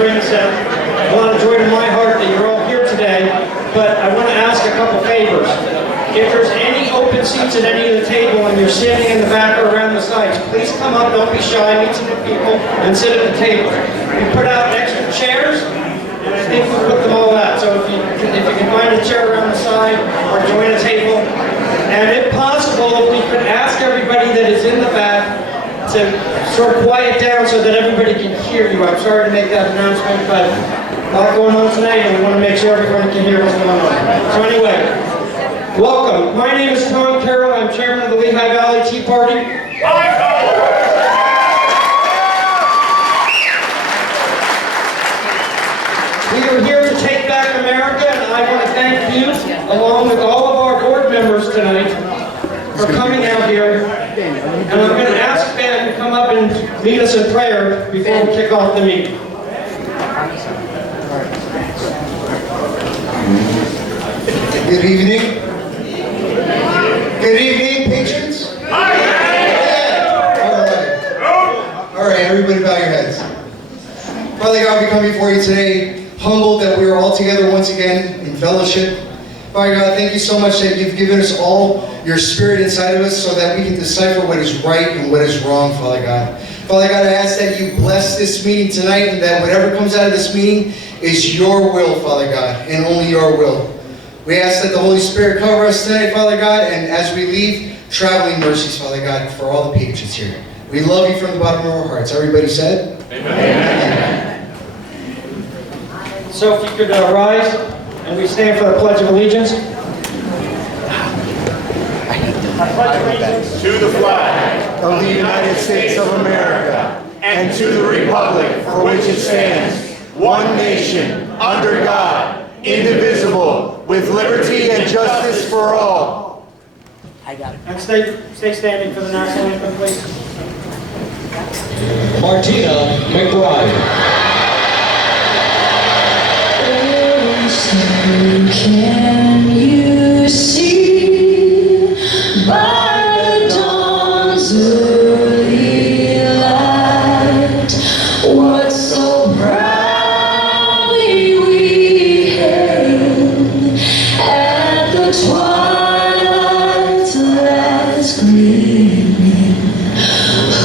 brings a lot of joy to my heart that you're all here today, but I want to ask a couple favors. If there's any open seats at any of the table and you're sitting in the back or around the sides, please come up, don't be shy, meet some people, and sit at the table. We put out extra chairs, and I think we'll put them all out. So if you can find a chair around the side or join a table, and if possible, if we could ask everybody that is in the back to sort of quiet down so that everybody can hear you. I'm sorry to make that announcement, but a lot going on tonight, and we want to make sure everybody can hear what's going on. So anyway, welcome. My name is Tom Carroll. I'm chairman of the Lehigh Valley Tea Party. We are here to take back America, and I want to thank you, along with all of our board members tonight, for coming out here. And I'm going to ask Ben to come up and lead us in prayer before we kick off the meeting. Good evening. Good evening, patrons. All right, everybody bow your heads. Father God, we come before you today, humbled that we are all together once again in fellowship. Father God, thank you so much that you've given us all your spirit inside of us so that we can decipher what is right and what is wrong, Father God. Father God, I ask that you bless this meeting tonight and that whatever comes out of this meeting is your will, Father God, and only your will. We ask that the Holy Spirit cover us tonight, Father God, and as we leave, traveling mercies, Father God, for all the patrons here. We love you from the bottom of our hearts. Everybody said? Amen. Amen. So if you could rise and we stand for the Pledge of Allegiance. To the flag of the United States of America and to the republic for which it stands, one nation, under God, indivisible, with liberty and justice for all. I got it. And stay standing for the national anthem, please. Martina McBride. Can you see by the dawn's early light what so proudly we hailed at the twilight's last gleaming,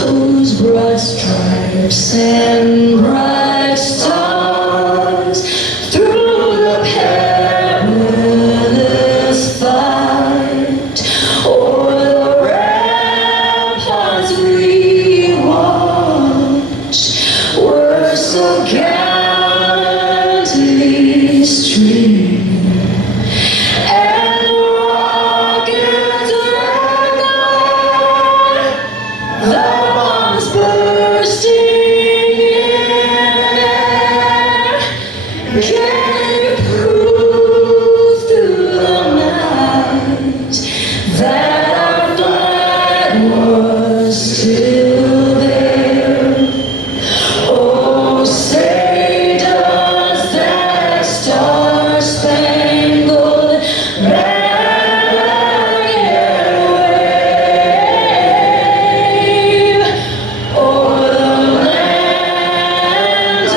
whose broad stripes and bright stars through the perilous fight o'er the ramparts we watched were so gallantly streaming, and the rockets rang on, the bombs bursting in air. Can you prove through the night that our flag was still there? Oh, say does that star-spangled banner yet wave o'er the land of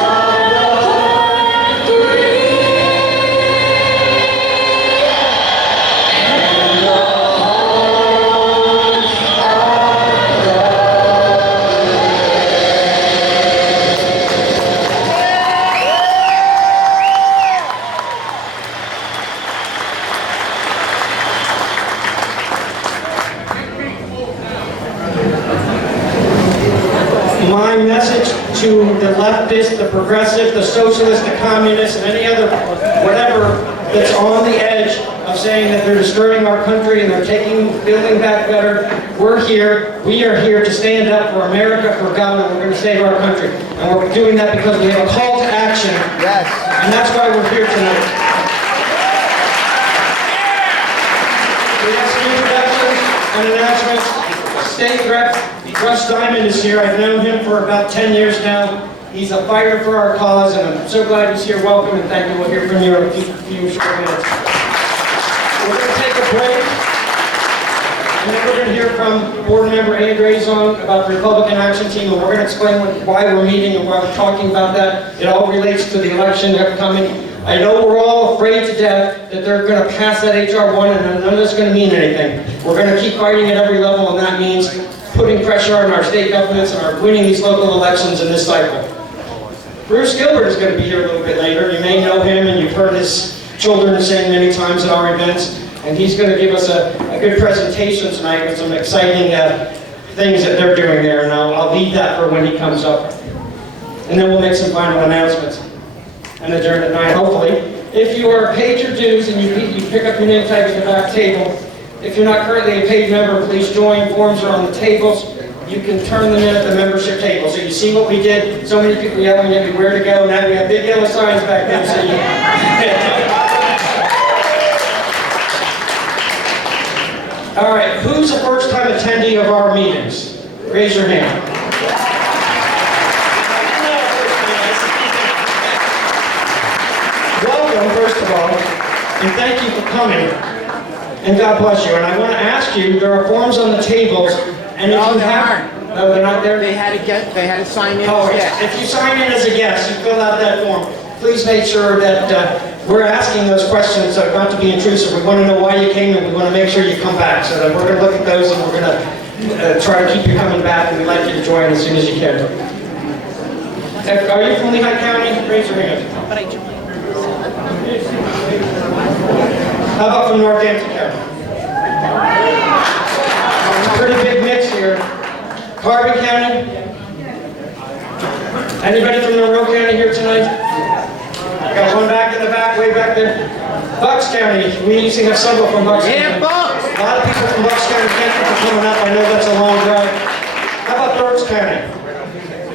the free and the home of the My message to the leftist, the progressive, the socialist, the communist, and any other whatever that's on the edge of saying that they're destroying our country and they're building back better, we're here. We are here to stand up for America, for God, and we're going to save our country. And we're doing that because we have a call to action. Yes. And that's why we're here tonight. We have some introductions and announcements. State Rep Russ is here. I've known him for about 10 years now. He's a fighter for our cause, and I'm so glad he's here. Welcome, and thank you. We'll hear from you in a few short minutes. We're going to take a break, and then we're going to hear from board member Andres about the Republican Action Team, and we're going to explain why we're meeting and why we're talking about that. It all relates to the election upcoming. I know we're all afraid to death that they're going to pass that H.R. 1 and none of it's going to mean anything. We're going to keep fighting at every level, and that means putting pressure on our state governments and our winning these local elections in this cycle. Bruce Gilbert is going to be here a little bit later. You may know him, and you've heard his children sing many times at our events. And he's going to give us a good presentation tonight with some exciting things that they're doing there. And I'll leave that for when he comes up. And then we'll make some final announcements and adjourn at 9, hopefully. If you are paid your dues and you pick up your name tag at the back table, if you're not currently a paid member, please join. Forms are on the tables. You can turn them in at the membership table. So you see what we did? So many people yelling at me where to go. Now we have big yellow signs back there. So All right, who's a first-time attendee of our meetings? Raise your hand. Welcome, first of all, and thank you for coming, and God bless you. And I want to ask you, there are forms on the tables, and if you have... No, they're not there? They had to sign in. Oh, if you sign in as a guest, you fill out that form. Please make sure that we're asking those questions, not to be intrusive. We want to know why you came, and we want to make sure you come back. So that we're going to look at those, and we're going to try to keep you coming back, and we'd like you to join as soon as you can. Are you from Lehigh County? Raise your hand. But I joined. How about from Northampton County? Pretty big mix here. Carbon County? Anybody from Monroe County here tonight? Got one back in the back, way back there. Bucks County, we usually have several from Bucks County. Yeah, Bucks! A lot of people from Bucks County, thank you for coming up. I know that's a long drive. How about Berks County?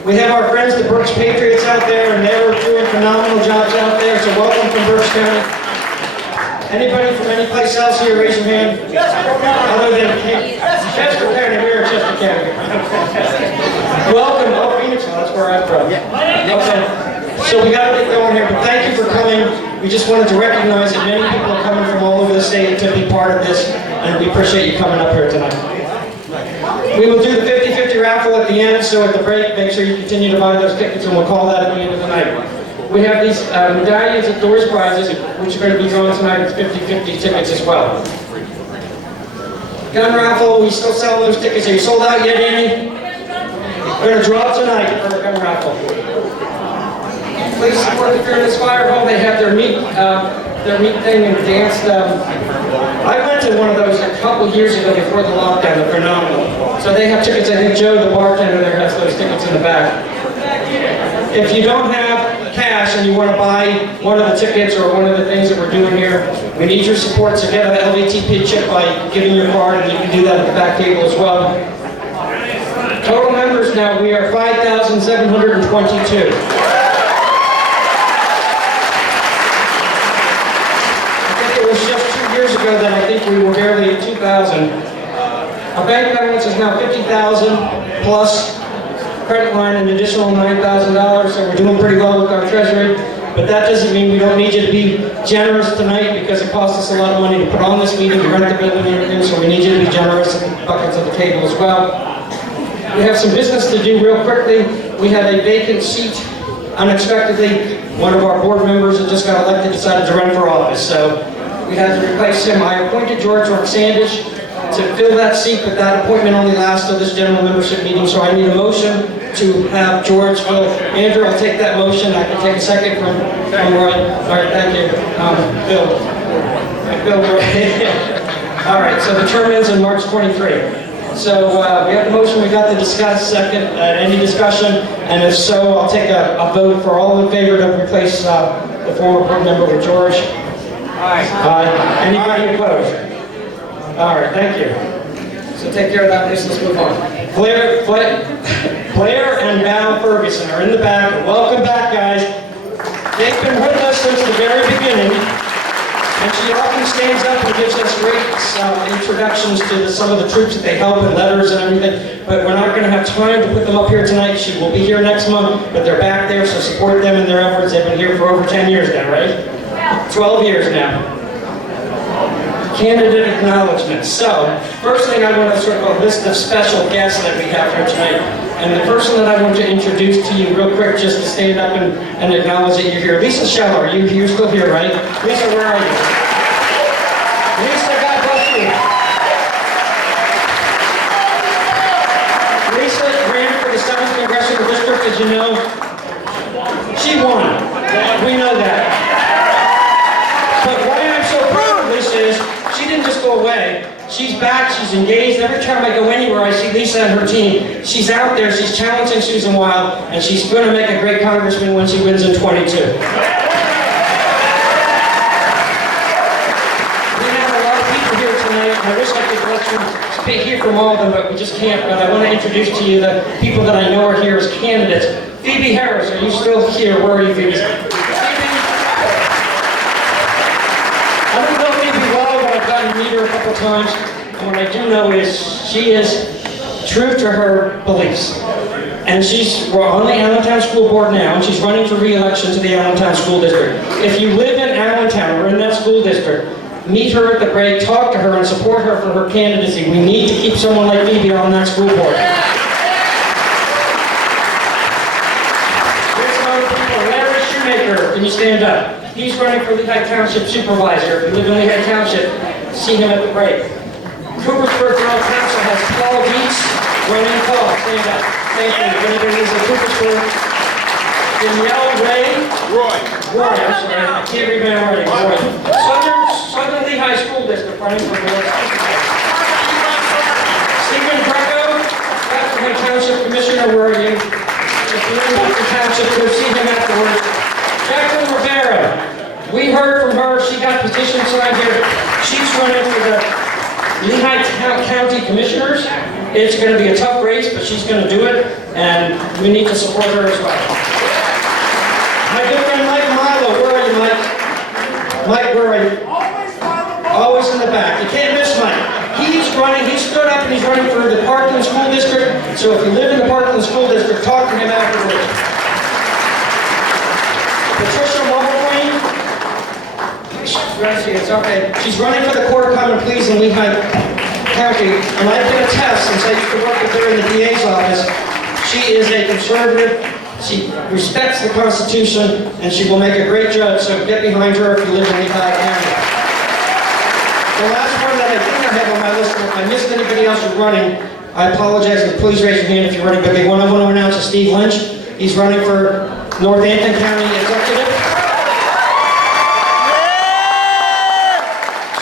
We have our friends, the Berks Patriots out there, and they're doing phenomenal jobs out there, so welcome from Berks County. Anybody from any place else here, raise your hand. Other than Chester County, we're in Chester County. Welcome, oh, Phoenixville, that's where I'm from. Okay, so we got to get going here, but thank you for coming. We just wanted to recognize that many people are coming from all over the state to be part of this, and we appreciate you coming up here tonight. We will do the 50-50 raffle at the end, so at the break, make sure you continue to buy those tickets, and we'll call that at the end of the night. We have these medallions at doors prizes, which are going to be drawn tonight as 50-50 tickets as well. Gun raffle, we still sell those tickets. Are you sold out yet, Andy? We're going to draw tonight for a gun raffle. Please support the Fearless Fire Hall. They have their meat thing and danced. I went to one of those a couple years ago before the lockdown. They're phenomenal. So they have tickets. I think Joe, the bartender there, has those tickets in the back. If you don't have cash and you want to buy one of the tickets or one of the things that we're doing here, we need your support. So get an LVTP chip by giving your card, and you can do that at the back table as well. Total members now, we are 5,722. It was just 2 years ago that I think we were barely at 2,000. Our bank balance is now 50,000 plus credit line an additional $9,000, so we're doing pretty well with our treasury. But that doesn't mean we don't need you to be generous tonight, because it costs us a lot of money to put on this meeting, to rent the building and everything, so we need you to be generous in buckets at the table as well. We have some business to do real quickly. We have a vacant seat unexpectedly. One of our board members that just got elected decided to run for office, so we had to replace him. I appointed George Roxandish to fill that seat, but that appointment only lasts till this general membership meeting, so I need a motion to have George fill. Andrew, I'll take that motion. I can take a second from Roy. All right, thank you. Bill. All right, so the term ends on March 23. So we have the motion, we got the discuss, second, any discussion? And if so, I'll take a vote for all in favor to replace the former board member with George. Aye. Aye. Anybody opposed? All right, thank you. So take care of that, let's move on. Claire and Val Ferguson are in the back. Welcome back, guys. They've been with us since the very beginning. And she often stands up and gives us great introductions to some of the troops that they help and letters and everything. But we're not going to have time to put them up here tonight. She will be here next month, but they're back there, so support them in their efforts. They've been here for over 10 years now, right? 12 years now. candidate acknowledgements. So, first thing I want to sort of a list of special guests that we have here tonight. And the person that I want to introduce to you real quick, just to stand up and acknowledge that you're here. Lisa Scheller, you're still here, right? Lisa, where are you? Lisa, God bless you. Lisa ran for the 7th Congressional District, as you know. She won. We know that. But why I'm so proud of Lisa is she didn't just go away. She's back, she's engaged. Every time I go anywhere, I see Lisa and her team. She's out there, she's challenging Susan Wild, and she's going to make a great congressman when she wins in 22. We have a lot of people here tonight, and I wish I could let you hear from all of them, but we just can't. But I want to introduce to you the people that I know are here as candidates. Phoebe Harris, are you still here? Where are you, Phoebe? I don't know Phoebe well, but I've gotten to meet her a couple times. And what I do know is she is true to her beliefs. And she's on the Allentown School Board now, and she's running for re-election to the Allentown School District. If you live in Allentown or in that school district, meet her at the break, talk to her, and support her for her candidacy. We need to keep someone like Phoebe on that school board. Can you stand up? He's running for Lehigh Township Supervisor. If you live in Lehigh Township, see him at the break. Coopersburg Borough Council has Paul Dietz running. Paul, stand up. Thank you. Anybody needs a Coopersburg? Danielle Ray. Roy, I'm sorry. I can't read my writing. Roy. Southern Lehigh School District running for board. Stephen Greco, Bethlehem Township Commissioner. Where are you? If you're in Bethlehem Township, go see him afterwards. Jacqueline Rivera, we heard from her, she got petitions signed here. She's running for the Lehigh County Commissioners. It's going to be a tough race, but she's going to do it, and we need to support her as well. My good friend Mike Milo, where are you, Mike? Mike, where are you? Always in the back. You can't miss Mike. He's running, he stood up and he's running for the Parkland School District, so if you live in the Parkland School District, talk to him afterwards. Patricia Mulholland, it's okay. She's running for the Court of Common Pleas in Lehigh County, and I can attest, since I used to work with her in the DA's office, she is a conservative, she respects the Constitution, and she will make a great judge, so get behind her if you live in Lehigh County. The last one that I think I have on my list, if I missed anybody else who's running, I apologize, but please raise your hand if you're running, but the one I want to announce is Steve Lynch. He's running for Northampton County Executive.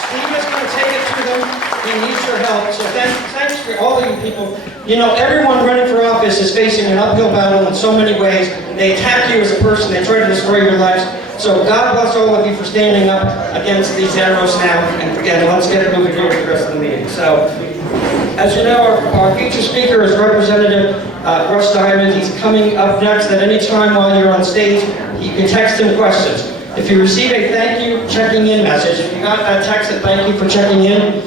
Steve is going to take it to them. He needs your help. So thanks for all of you people. You know, everyone running for office is facing an uphill battle in so many ways. They attack you as a person. They try to destroy your lives. So God bless all of you for standing up against these arrows now. And again, let's get moving here with the rest of the meeting. So, as you know, our featured speaker is Representative Russ. He's coming up next. At any time while you're on stage, you can text him questions. If you receive a thank you checking in message, if you got that text that thank you for checking in,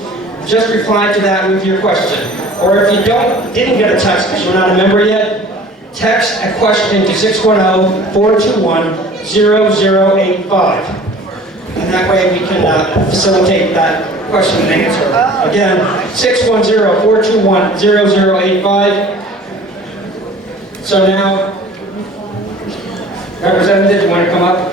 just reply to that with your question. Or if you didn't get a text because you're not a member yet, text a question to 610-421-0085. And that way we can facilitate that question and answer. Again, 610-421-0085. So now, Representative, you want to come up?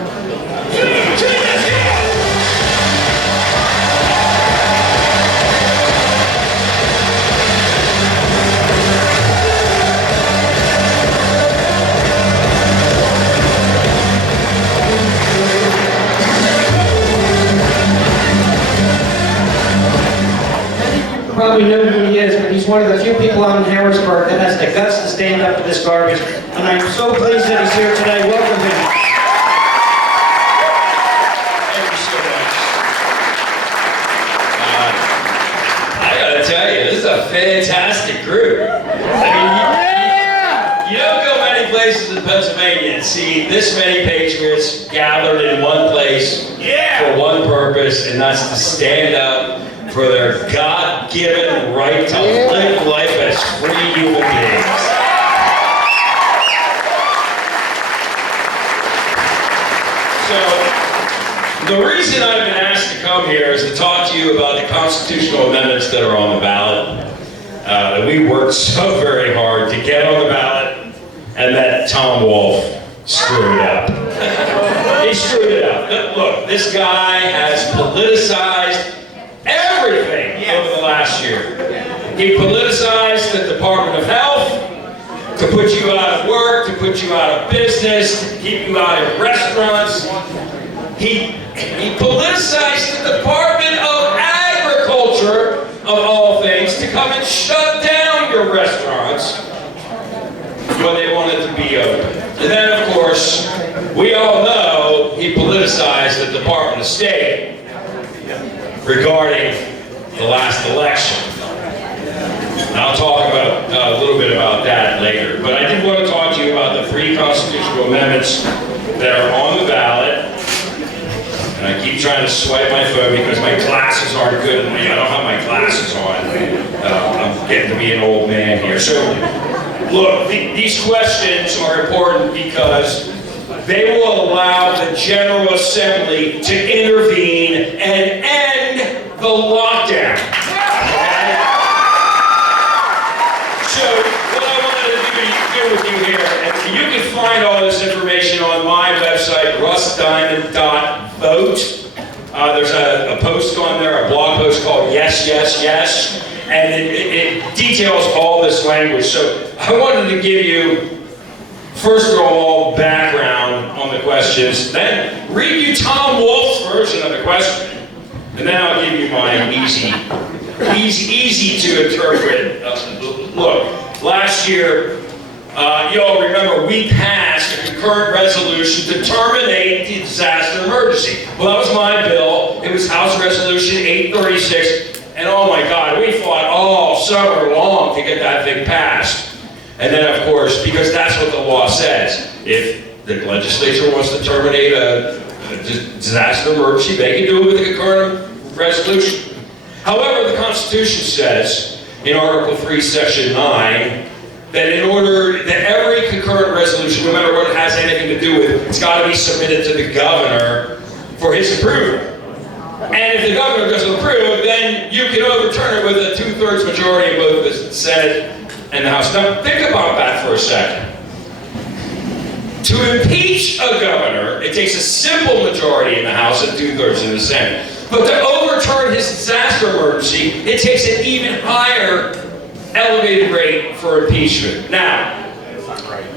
Probably know who he is, but he's one of the few people out in Harrisburg that has the guts to stand up to this garbage. And I'm so pleased that he's here today. Welcome him. Thank you so much. I gotta tell you, this is a fantastic group. I mean, you don't go many places in Pennsylvania and see this many patriots gathered in one place for one purpose, and that's to stand up for their God-given right to live life as free human beings. So, The reason I've been asked to come here is to talk to you about the constitutional amendments that are on the ballot. That we worked so very hard to get on the ballot, and that Tom Wolf screwed up. He screwed it up. Look, this guy has politicized everything over the last year. He politicized the Department of Health to put you out of work, to put you out of business, to keep you out of restaurants. He politicized the Department of Agriculture, of all things, to come and shut down your restaurants when they wanted to be open. And then, of course, we all know he politicized the Department of State regarding the last election. And I'll talk about a little bit about that later. But I did want to talk to you about the 3 constitutional amendments that are on the ballot. And I keep trying to swipe my phone because my glasses aren't good. I don't have my glasses on. I'm getting to be an old man here. So, look, these questions are important because they will allow the General Assembly to intervene and end the lockdown. So, what I wanted to do with you here, and you can find all this information on my website, russdiamond.vote. There's a post on there, a blog post called Yes, Yes, Yes, and it details all this language. So I wanted to give you, first of all, background on the questions, then read you Tom Wolf's version of the question, and then I'll give you my easy to interpret. Look, last year, you all remember we passed a concurrent resolution to terminate the disaster emergency. Well, that was my bill. It was House Resolution 836. And oh my God, we fought all summer long to get that thing passed. And then, of course, because that's what the law says, if the legislature wants to terminate a disaster emergency, they can do it with a concurrent resolution. However, the Constitution says in Article 3, Section 9, that in order that every concurrent resolution, no matter what it has anything to do with, it's got to be submitted to the governor for his approval. And if the governor doesn't approve, then you can overturn it with a 2/3 majority in both the Senate and the House. Now, think about that for a second. To impeach a governor, it takes a simple majority in the House and 2/3 in the Senate. But to overturn his disaster emergency, it takes an even higher elevated rate for impeachment. Now,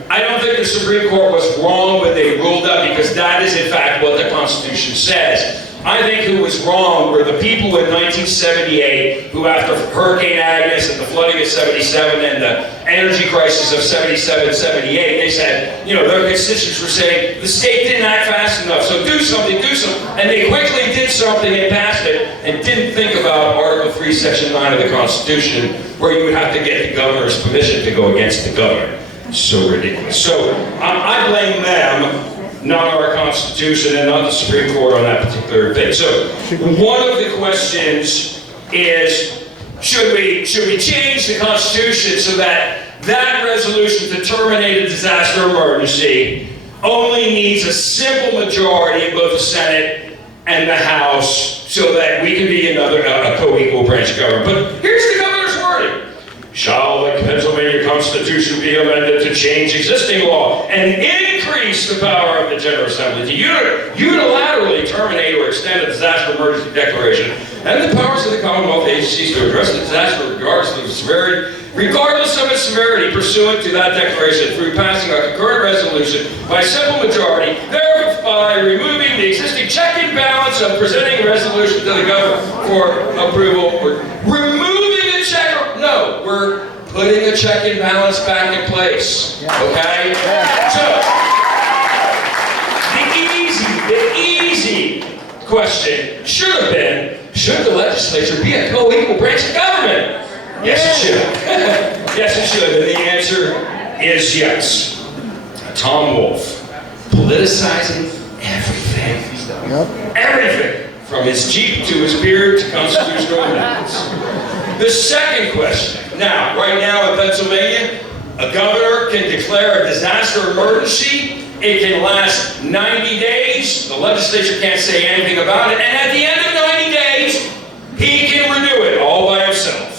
I don't think the Supreme Court was wrong when they ruled that, because that is in fact what the Constitution says. I think who was wrong were the people in 1978 who, after Hurricane Agnes and the flooding of 77 and the energy crisis of 77, 78, they said, you know, their constituents were saying, the state didn't act fast enough, so do something, do something. And they quickly did something and passed it and didn't think about Article 3, Section 9 of the Constitution, where you would have to get the governor's permission to go against the governor. So ridiculous. So I blame them, not our Constitution and not the Supreme Court on that particular thing. So one of the questions is, should we change the Constitution so that that resolution to terminate a disaster emergency only needs a simple majority in both the Senate and the House so that we can be a co-equal branch of government? But here's the governor's wording. Shall the Pennsylvania Constitution be amended to change existing law and increase the power of the General Assembly to unilaterally terminate or extend a disaster emergency declaration and the powers of the Commonwealth agencies to address the disaster regardless of its severity pursuant to that declaration through passing a concurrent resolution by simple majority, thereby removing the existing check and balance of presenting a resolution to the governor for approval, or removing the check. No, we're putting the check and balance back in place. Okay? So, the easy question should have been, should the legislature be a co-equal branch of government? Yes, it should. Yes, it should. And the answer is yes. Tom Wolf, politicizing everything. Everything. From his Jeep to his beard to constitutional amendments. The second question. Now, right now in Pennsylvania, a governor can declare a disaster emergency It can last 90 days. The legislature can't say anything about it. And at the end of 90 days, he can renew it all by himself.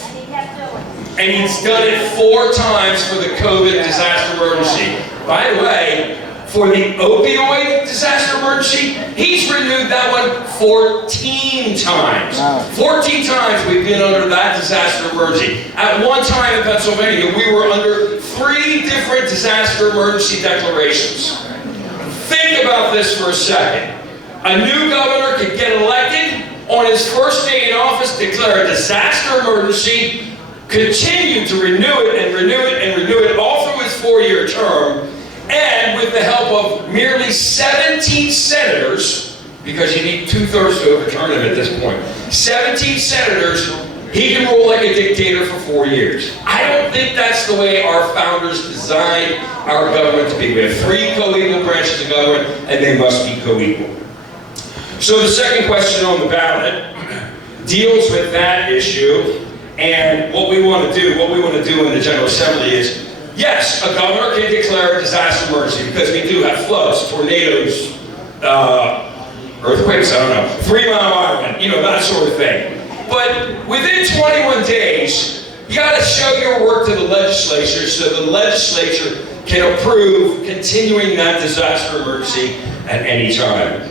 And he's done it 4 times for the COVID disaster emergency. By the way, for the opioid disaster emergency, he's renewed that one 14 times. Wow. 14 times we've been under that disaster emergency. At one time in Pennsylvania, we were under 3 different disaster emergency declarations. Think about this for a second. A new governor could get elected on his first day in office, declare a disaster emergency, continue to renew it and renew it and renew it all through his 4-year term, and with the help of merely 17 senators, because you need 2/3 to overturn him at this point, 17 senators, he can rule like a dictator for 4 years. I don't think that's the way our founders designed our government to be. We have 3 co-equal branches of government, and they must be co-equal. So the second question on the ballot deals with that issue, and what we want to do in the General Assembly is, yes, a governor can declare a disaster emergency because we do have floods, tornadoes, earthquakes, I don't know, 3 Mile Island, that sort of thing. But within 21 days, you got to show your work to the legislature so the legislature can approve continuing that disaster emergency at any time.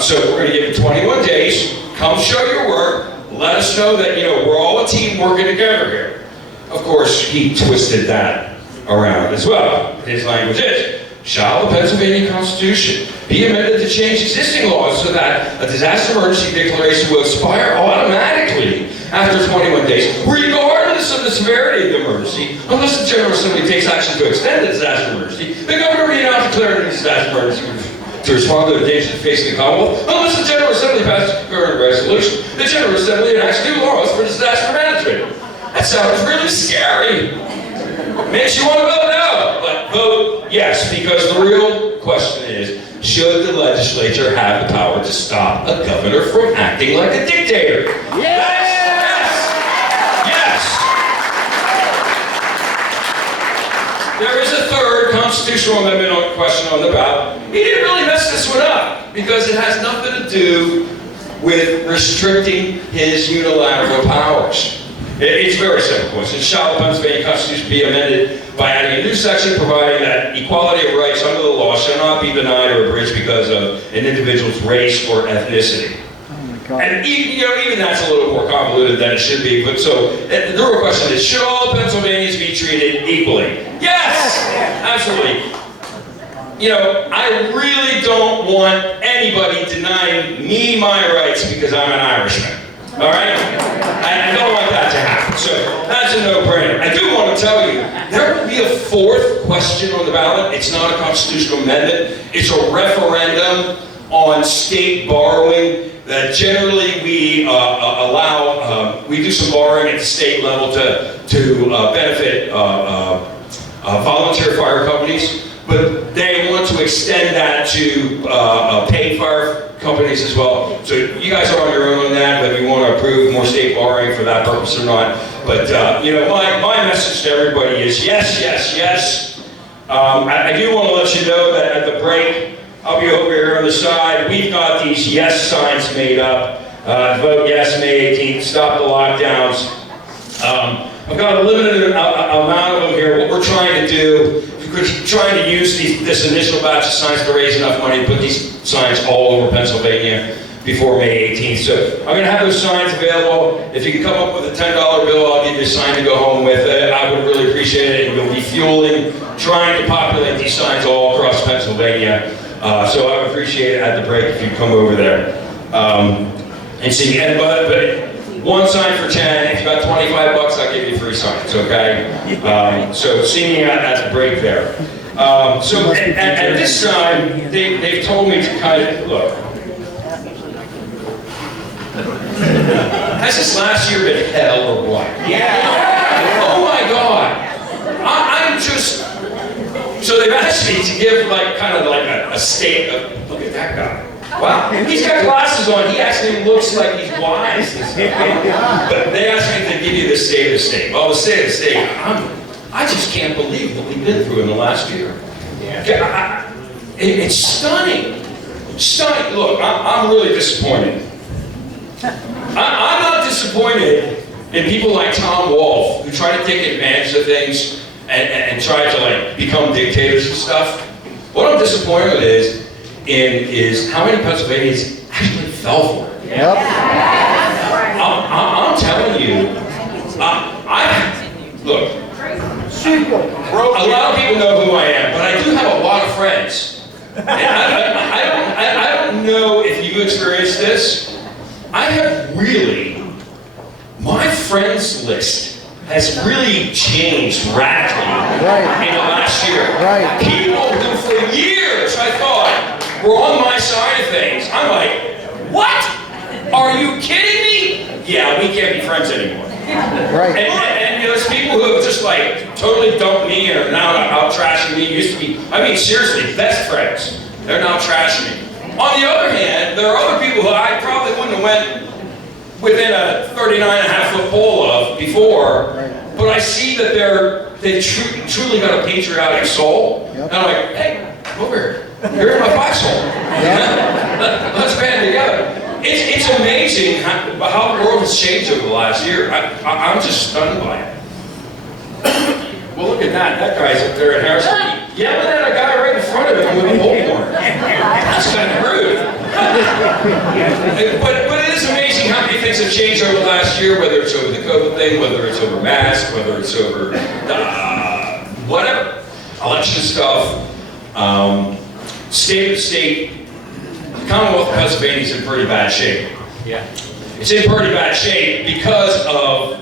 So we're going to give you 21 days. Come show your work. Let us know that, we're all a team working together here. Of course, he twisted that around as well. His language is, shall the Pennsylvania Constitution be amended to change existing laws so that a disaster emergency declaration will expire automatically after 21 days, regardless of the severity of the emergency, unless the General Assembly takes action to extend the disaster emergency. The governor may not declare a disaster emergency to respond to the dangers facing the Commonwealth, unless the General Assembly passes a concurrent resolution. The General Assembly enacts new laws for disaster management. That sounds really scary. Makes you want to vote no, but vote yes, because the real question is, should the legislature have the power to stop a governor from acting like a dictator? Yes! There is a third constitutional amendment question on the ballot. He didn't really mess this one up because it has nothing to do with restricting his unilateral powers. It's a very simple question. Shall the Pennsylvania Constitution be amended by adding a new section providing that equality of rights under the law shall not be denied or abridged because of an individual's race or ethnicity? And even that's a little more convoluted than it should be. But so the real question is: should all Pennsylvanians be treated equally? Yes, absolutely. I really don't want anybody denying me my rights because I'm an Irishman. All right? I don't want that to happen. So that's a no-brainer. I do want to tell you, there will be a 4th question on the ballot. It's not a constitutional amendment. It's a referendum on state borrowing. That generally we allow, we do some borrowing at the state level to benefit volunteer fire companies, but they want to extend that to paid fire companies as well. So you guys are on your own on that, whether you want to approve more state borrowing for that purpose or not. But my message to everybody is yes, yes, yes. I do want to let you know that at the break, I'll be over here on the side. We've got these yes signs made up. Vote yes May 18th, stop the lockdowns. I've got a limited amount of them here. What we're trying to do, we're trying to use this initial batch of signs to raise enough money to put these signs all over Pennsylvania before May 18th. So I'm going to have those signs available. If you can come up with a $10 bill, I'll give you a sign to go home with it. I would really appreciate it. And you'll be fueling, trying to populate these signs all across Pennsylvania. So I would appreciate it at the break if you'd come over there and see. But one sign for 10. If you got 25 bucks, I'll give you 3 signs. Okay. So see me at the break there. So at this time, they've told me to kind of look. Has this last year been hell or what? Yeah. Oh my God. I'm just. So they've asked me to give kind of a state of, look at that guy. Wow, he's got glasses on. He actually looks like he's wise. But they asked me to give you the state of the state. Well, the state of the state, I just can't believe what we've been through in the last year. It's stunning. Stunning. Look, I'm really disappointed. I'm not disappointed in people like Tom Wolfe who try to take advantage of things and try to like become dictators and stuff. What I'm disappointed with is how many Pennsylvanians actually fell for it. Yep. I'm telling you, look, a lot of people know who I am, but I do have a lot of friends. And I don't know if you experienced this. I have really, my friends list has really changed radically in the last year. Right. People who for years I thought were on my side of things, I'm like, what? Are you kidding me? Yeah, we can't be friends anymore. Right. And there's people who have just like totally dumped me and are now out trashing me. Used to be, I mean seriously, best friends. They're now trashing me. On the other hand, there are other people who I probably wouldn't have went within a 39.5-foot pole of before, but I see that they've truly got a patriotic soul. And I'm like, hey, come over here. You're in my foxhole. Let's band together. It's amazing how the world has changed over the last year. I'm just stunned by it. Well, look at that. That guy's up there at Harrison. Yelling at a guy right in front of him with a bullhorn. That's kind of rude. But it is amazing how many things have changed over the last year, whether it's over the COVID thing, whether it's over masks, whether it's over whatever. Election stuff. State to state. The Commonwealth of Pennsylvania is in pretty bad shape. Yeah. It's in pretty bad shape because of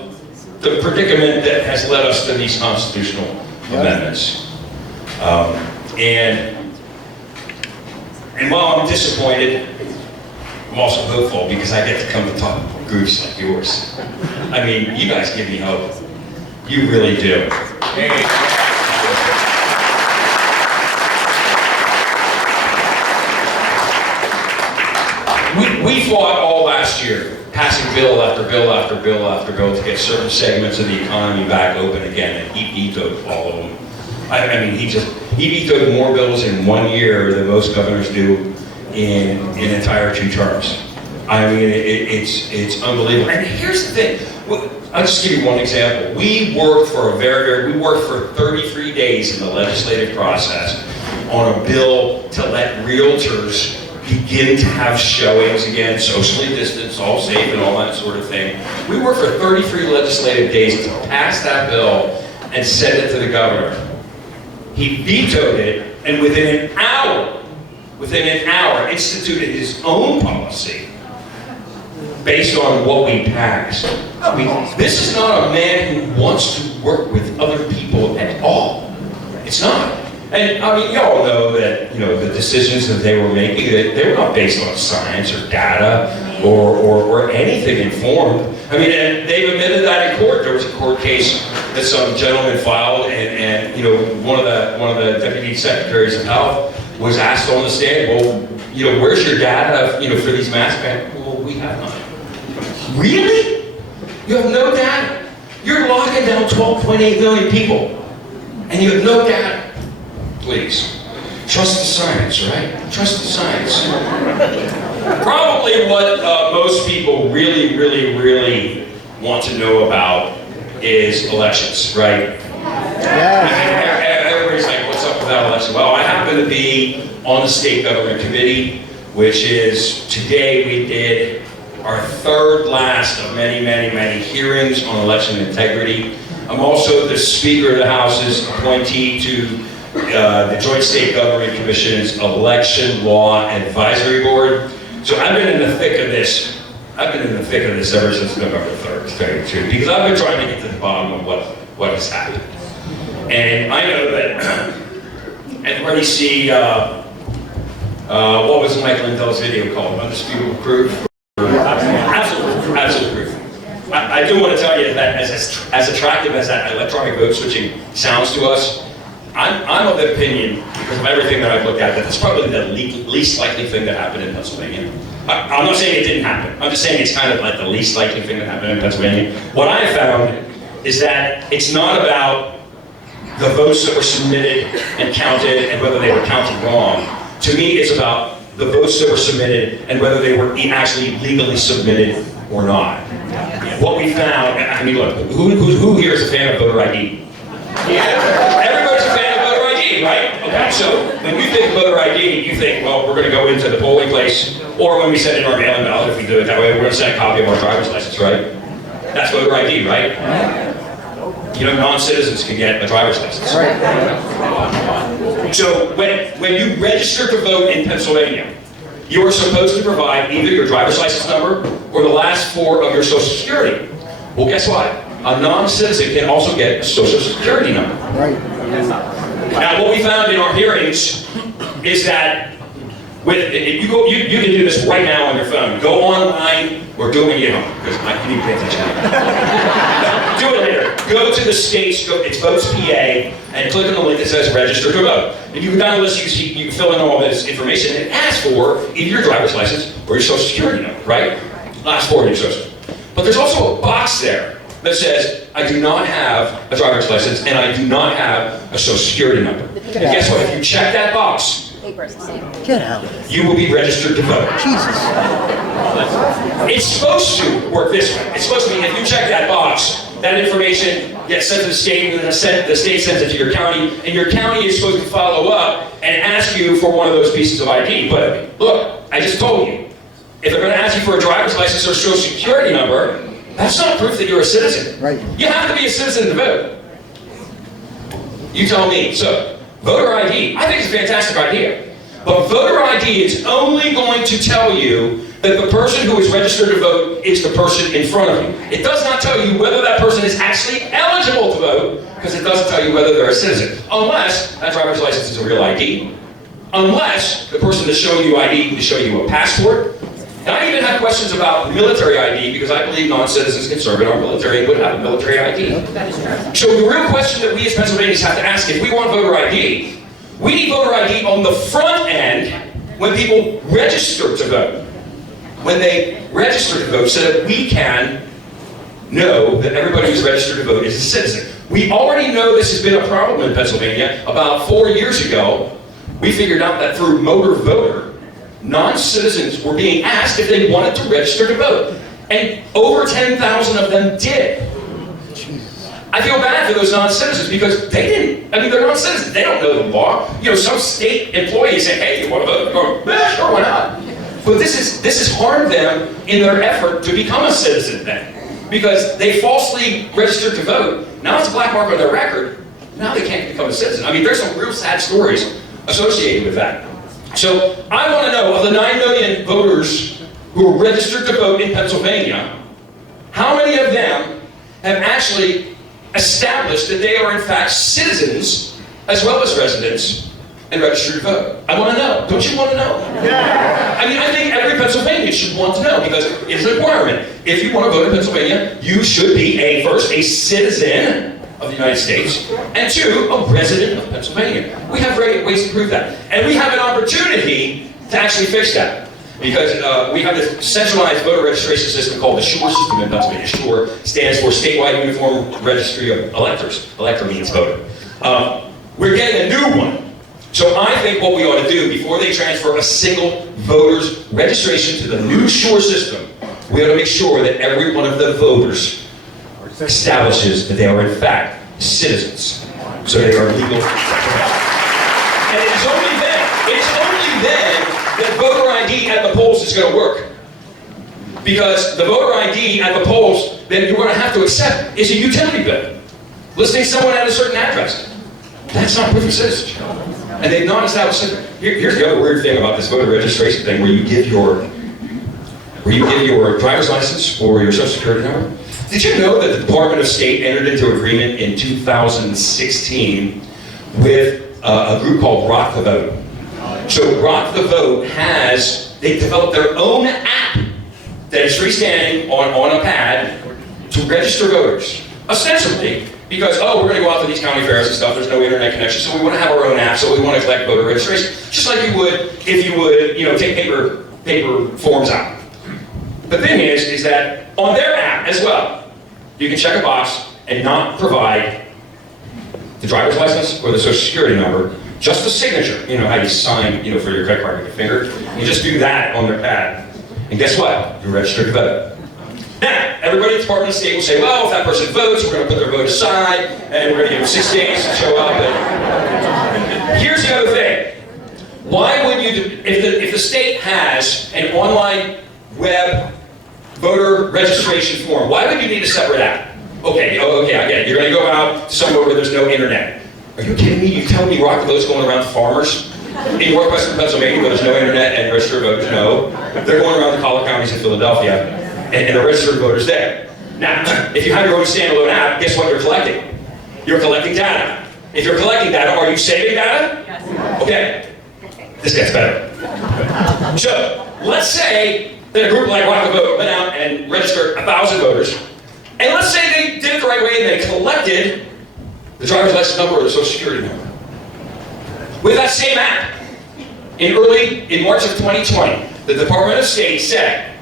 the predicament that has led us to these constitutional amendments. And while I'm disappointed, I'm also hopeful because I get to come to talk to groups like yours. I mean, you guys give me hope. You really do. We fought all last year, passing bill after bill after bill after bill to get certain segments of the economy back open again, and he vetoed all of them. I mean, he vetoed more bills in 1 year than most governors do in an entire 2 terms. I mean, it's unbelievable. And here's the thing. I'll just give you one example. We worked for 33 days in the legislative process on a bill to let realtors begin to have showings again, socially distanced, all safe and all that sort of thing. We worked for 33 legislative days to pass that bill and send it to the governor. He vetoed it, and within an hour, instituted his own policy based on what we passed. I mean, this is not a man who wants to work with other people at all. It's not. And I mean, y'all know that, the decisions that they were making, they were not based on science or data or anything informed. I mean, and they've admitted that in court. There was a court case that some gentleman filed, and one of the deputy secretaries of health was asked on the stand, well, where's your data, for these mask mandates? Well, we have none. Really? You have no data? You're locking down 12.8 million people, and you have no data. Please, trust the science, right? Trust the science. Probably what most people really, really, really want to know about is elections, right? Yes. Everybody's like, what's up with that election? Well, I happen to be on the state government committee, which is, today we did our 3rd last of many, many, many hearings on election integrity. I'm also the Speaker of the House's appointee to the Joint State Government Commission's Election Law Advisory Board. So I've been in the thick of this. I've been in the thick of this ever since November 3rd, to tell you the truth, because I've been trying to get to the bottom of what has happened. And I know that everybody see what was Mike Lindell's video called, Undisputable Proof? Absolute proof. I do want to tell you that as attractive as that electronic vote switching sounds to us, I'm of the opinion, because of everything that I've looked at, that it's probably the least likely thing that happened in Pennsylvania. I'm not saying it didn't happen. I'm just saying it's kind of like the least likely thing that happened in Pennsylvania. What I found is that it's not about the votes that were submitted and counted and whether they were counted wrong. To me, it's about the votes that were submitted and whether they were actually legally submitted or not. What we found, I mean, look, who here is a fan of voter ID? Yeah. Everybody's a fan of voter ID, right? Okay, so when you think of voter ID, you think, well, we're going to go into the polling place, or when we send in our mail-in ballot, if we do it that way, we're going to send a copy of our driver's license, right? That's voter ID, right? You know, non-citizens can get a driver's license. So when you register to vote in Pennsylvania, you are supposed to provide either your driver's license number or the last four of your social security. Well, guess what? A non-citizen can also get a social security number. Right. Now, what we found in our hearings is that you can do this right now on your phone. Go online or do it when you get home, because I can even pay attention. Do it later. Go to the states, it's Votes PA, and click on the link that says register to vote. And you can download this, you can fill in all this information, and it asks for either your driver's license or your social security number, right? Last four of your social. But there's also a box there that says, I do not have a driver's license and I do not have a social security number. And guess what? If you check that box, Get out. you will be registered to vote. Jesus. It's supposed to work this way. It's supposed to be, if you check that box, that information gets sent to the state, and then the state sends it to your county, and your county is supposed to follow up and ask you for one of those pieces of ID. But look, I just told you, if they're going to ask you for a driver's license or social security number, that's not proof that you're a citizen. Right. You have to be a citizen to vote. You tell me. So, voter ID, I think it's a fantastic idea. But voter ID is only going to tell you that the person who is registered to vote is the person in front of you. It does not tell you whether that person is actually eligible to vote, because it doesn't tell you whether they're a citizen. Unless that driver's license is a real ID. Unless the person that's showing you ID is showing you a passport. And I even have questions about military ID, because I believe non-citizens can serve in our military and would have a military ID. So the real question that we as Pennsylvanians have to ask, if we want voter ID, we need voter ID on the front end when people register to vote. When they register to vote, so that we can know that everybody who's registered to vote is a citizen. We already know this has been a problem in Pennsylvania. About 4 years ago, we figured out that through Motor Voter, non-citizens were being asked if they wanted to register to vote. And over 10,000 of them did. I feel bad for those non-citizens because they didn't, they're non-citizens. They don't know the law. You know, some state employee saying, hey, you want to vote? Going, sure, why not? But this has harmed them in their effort to become a citizen then. Because they falsely registered to vote. Now it's a black mark on their record. Now they can't become a citizen. There's some real sad stories associated with that. So I want to know, of the 9 million voters who are registered to vote in Pennsylvania, how many of them have actually established that they are in fact citizens as well as residents and registered to vote? I want to know. Don't you want to know? Yeah. I think every Pennsylvanian should want to know, because it's a requirement. If you want to vote in Pennsylvania, you should be first a citizen of the United States, and two, a resident of Pennsylvania. We have ways to prove that. And we have an opportunity to actually fix that. Because we have this centralized voter registration system called the SURE system in Pennsylvania. SURE stands for Statewide Uniform Registry of Electors. Elector means voter. We're getting a new one. So I think what we ought to do, before they transfer a single voter's registration to the new SURE system, we ought to make sure that every one of the voters establishes that they are in fact citizens. So they are legal. And it's only then that voter ID at the polls is going to work. Because the voter ID at the polls, then you're going to have to accept, is a utility bill listing someone at a certain address. That's not proof of citizenship. And they've not established it. Here's the other weird thing about this voter registration thing, where you give your driver's license or your social security number. Did you know that the Department of State entered into agreement in 2016 with a group called Rock the Vote? So Rock the Vote they developed their own app that is freestanding on a pad to register voters. Ostensibly, because, we're going to go out to these county fairs and stuff, there's no internet connection, so we want to have our own app, so we want to collect voter registration, just like you would if you would, take paper forms out. The thing is that on their app as well, you can check a box and not provide the driver's license or the social security number, just a signature. You know how you sign, for your credit card with your finger? You just do that on their pad. And guess what? You're registered to vote. Now, everybody at the Department of State will say, well, if that person votes, we're going to put their vote aside, and we're going to give them 6 days to show up. And here's the other thing. Why would you, if the state has an online web voter registration form, why would you need a separate app? Okay, I get it. You're going to go out to somewhere where there's no internet. Are you kidding me? You telling me rock the vote's going around to farmers in northwestern Pennsylvania where there's no internet and registered voters? No. They're going around the Collier counties in Philadelphia, and the registered voters there. Now, if you have your own standalone app, guess what you're collecting? You're collecting data. If you're collecting data, are you saving data? Yes. Okay. This gets better. So, let's say that a group like Rock the Vote went out and registered 1,000 voters, and let's say they did it the right way and they collected the driver's license number or the social security number. With that same app, in March of 2020, the Department of State said,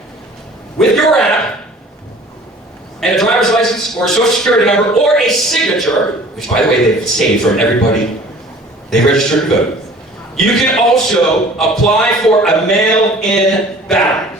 with your app, and a driver's license or a social security number or a signature, which by the way they've saved from everybody they registered to vote, you can also apply for a mail-in ballot.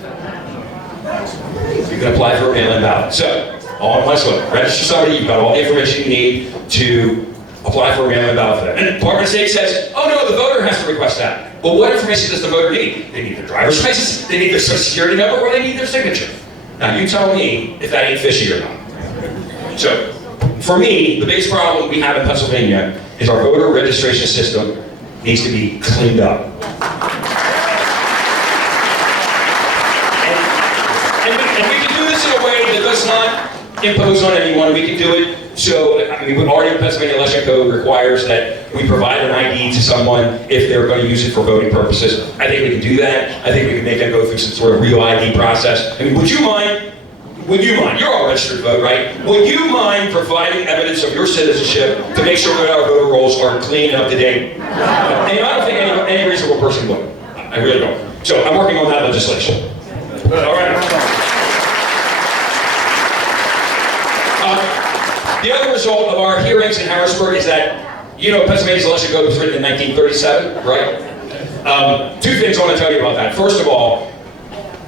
You can apply for a mail-in ballot. So, all in one slope. Register somebody, you've got all the information you need to apply for a mail-in ballot for that. And the Department of State says, oh no, the voter has to request that. Well, what information does the voter need? They need their driver's license, they need their social security number, or they need their signature. Now, you tell me if that ain't fishy or not. So, for me, the biggest problem we have in Pennsylvania is our voter registration system needs to be cleaned up. And we can do this in a way that does not impose on anyone. We can do it so, already the Pennsylvania Election Code requires that we provide an ID to someone if they're going to use it for voting purposes. I think we can do that. I think we can make them go through some sort of real ID process. Would you mind, you're all registered to vote, right? Would you mind providing evidence of your citizenship to make sure that our voter rolls are clean and up to date? And I don't think any reasonable person would. I really don't. So I'm working on that legislation. All right. The other result of our hearings in Harrisburg is that, Pennsylvania's election code was written in 1937, right? Two things I want to tell you about that. First of all,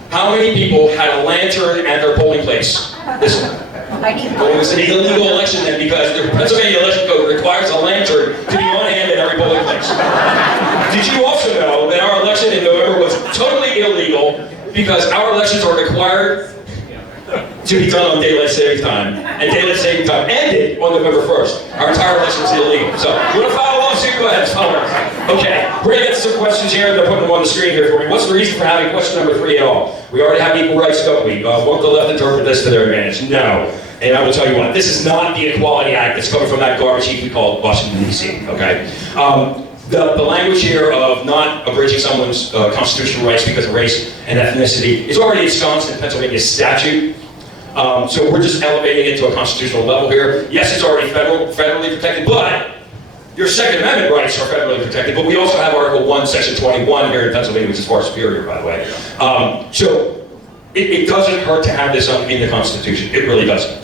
how many people had a lantern at their polling place? Listen, well, it was an illegal election then because the Pennsylvania election code requires a lantern to be on hand at every polling place. Did you also know that our election in November was totally illegal because our elections are required to be done on daylight saving time, and daylight saving time ended on November 1st. Our entire election is illegal. So, you want to file a lawsuit? Go ahead, file it. Okay, we're going to get to some questions here. They're putting them on the screen here for me. What's the reason for having question number 3 at all? We already have equal rights, don't we? Won't the left interpret this to their advantage? No. And I will tell you what, this is not the Equality Act that's coming from that garbage heap we call Washington, D.C., okay? The language here of not abridging someone's constitutional rights because of race and ethnicity is already ensconced in Pennsylvania's statute. So we're just elevating it to a constitutional level here. Yes, it's already federally protected, but your Second Amendment rights are federally protected, but we also have Article 1, Section 21 here in Pennsylvania, which is far superior, by the way. So it doesn't hurt to have this in the Constitution. It really doesn't.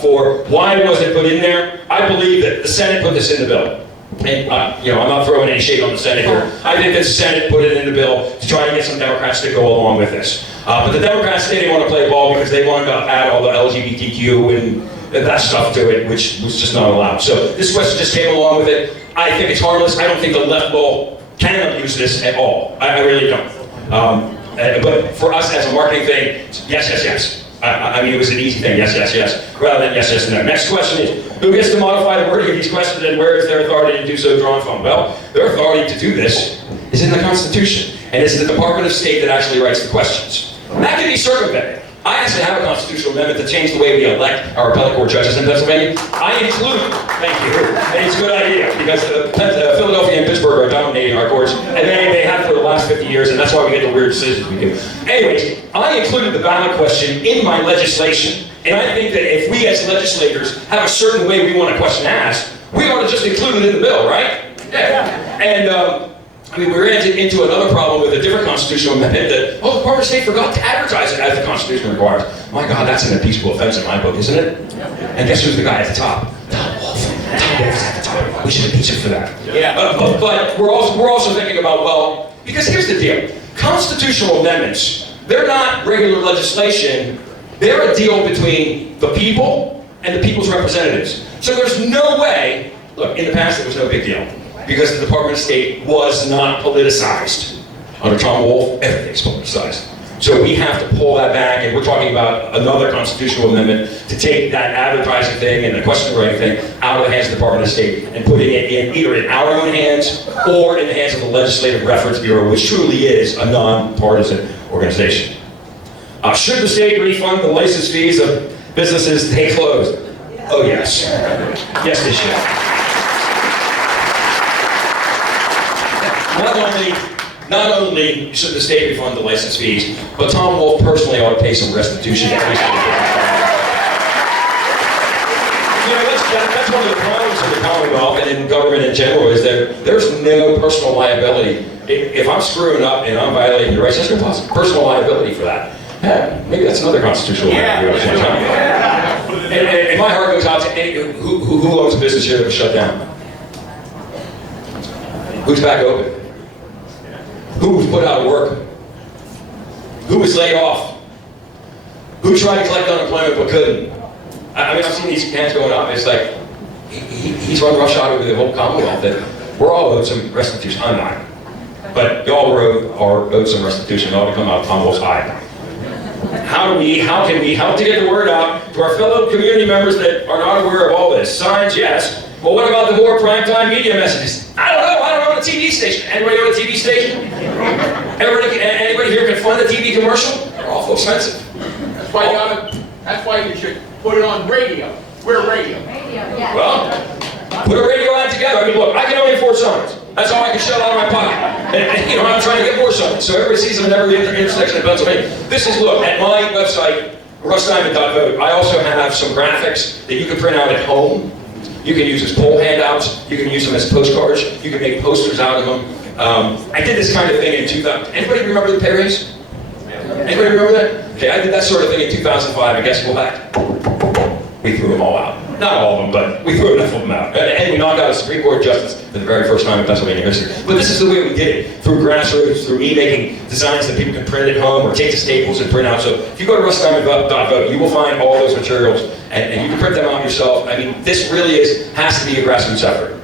For why was it put in there? I believe that the Senate put this in the bill. And, I'm not throwing any shade on the Senate here. I think that the Senate put it in the bill to try to get some Democrats to go along with this. But the Democrats, they didn't want to play ball because they wanted to add all the LGBTQ and that stuff to it, which was just not allowed. So this question just came along with it. I think it's harmless. I don't think the left can abuse this at all. I really don't. But for us as a marketing thing, yes, yes, yes. It was an easy thing, yes, yes, yes, rather than yes, yes, no. Next question is, who gets to modify the wording of these questions and where is their authority to do so drawn from? Well, their authority to do this is in the Constitution, and it's the Department of State that actually writes the questions. That can be circumvented. I actually have a constitutional amendment to change the way we elect our appellate court judges in Pennsylvania. I include, thank you, and it's a good idea because Philadelphia and Pittsburgh are dominating our courts, and they have for the last 50 years, and that's why we get the weird decisions we do. Anyways, I included the ballot question in my legislation, and I think that if we as legislators have a certain way we want a question asked, we ought to just include it in the bill, right? Yeah. And we're into another problem with a different constitutional amendment that, the Department of State forgot to advertise it as the Constitution requires. My God, that's an impeachable offense in my book, isn't it? And guess who's the guy at the top? Tom Wolf. Tom Wolf's at the top. We should impeach him for that. Yeah. But we're also thinking about, well, because here's the deal. Constitutional amendments, they're not regular legislation. They're a deal between the people and the people's representatives. So there's no way, look, in the past it was no big deal because the Department of State was not politicized. Under Tom Wolf, everything's politicized. So we have to pull that back, and we're talking about another constitutional amendment to take that advertising thing and the question writing thing out of the hands of the Department of State and putting it in either in our own hands or in the hands of the Legislative Reference Bureau, which truly is a non-partisan organization. Should the state refund the license fees of businesses they closed? Oh yes. Yes, they should. Not only should the state refund the license fees, but Tom Wolf personally ought to pay some restitution. That's one of the problems of the Commonwealth and in government in general is that there's no personal liability. If I'm screwing up and I'm violating your rights, there's no personal liability for that. Yeah, maybe that's another constitutional liability. And my heart goes out to any, who owns a business here that was shut down? Who's back open? Who was put out of work? Who was laid off? Who tried to collect unemployment but couldn't? I mean, I've seen these hands going up. It's like, he's run roughshod over the whole Commonwealth that we're all owed some restitution. I'm not. But y'all are owed some restitution. It ought to come out of Tom Wolf's eye. How can we help to get the word out to our fellow community members that are not aware of all this? Signs, yes. But what about the more primetime media messages? I don't know a TV station. Anybody own a TV station? Anybody here can fund a TV commercial? They're awful expensive. That's why you should put it on radio. We're radio. Well, put a radio ad together. I mean, look, I can only afford signs. That's all I can shell out of my pocket. And you know, I'm trying to get more signs. So everybody sees them at every intersection in Pennsylvania. This is, look, at my website, russdiamond.vote, I also have some graphics that you can print out at home. You can use as poll handouts. You can use them as postcards. You can make posters out of them. I did this kind of thing in 2000. Anybody remember the pay raise? Anybody remember that? Okay, I did that sort of thing in 2005. And guess what? We threw them all out. Not all of them, but we threw enough of them out. And we knocked out a Supreme Court justice for the very first time in Pennsylvania history. But this is the way we did it. Through grassroots, through me making designs that people can print at home or take to Staples and print out. So if you go to russdiamond.vote, you will find all those materials and you can print them out yourself. I mean, this really has to be a grassroots effort.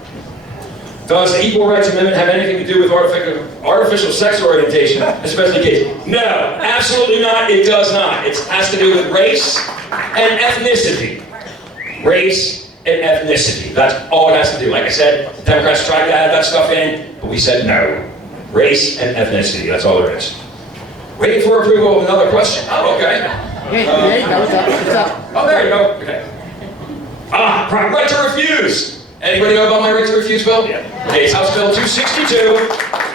Does the Equal Rights Amendment have anything to do with artificial sex orientation, especially gays? No, absolutely not. It does not. It has to do with race and ethnicity. Race and ethnicity. That's all it has to do. Like I said, the Democrats tried to add that stuff in, but we said no. Race and ethnicity. That's all there is. Waiting for approval of another question. Oh, okay. What's up? Oh, there you go. Okay. Right to refuse. Anybody know about my right to refuse bill? Yeah. Okay, it's House Bill 262.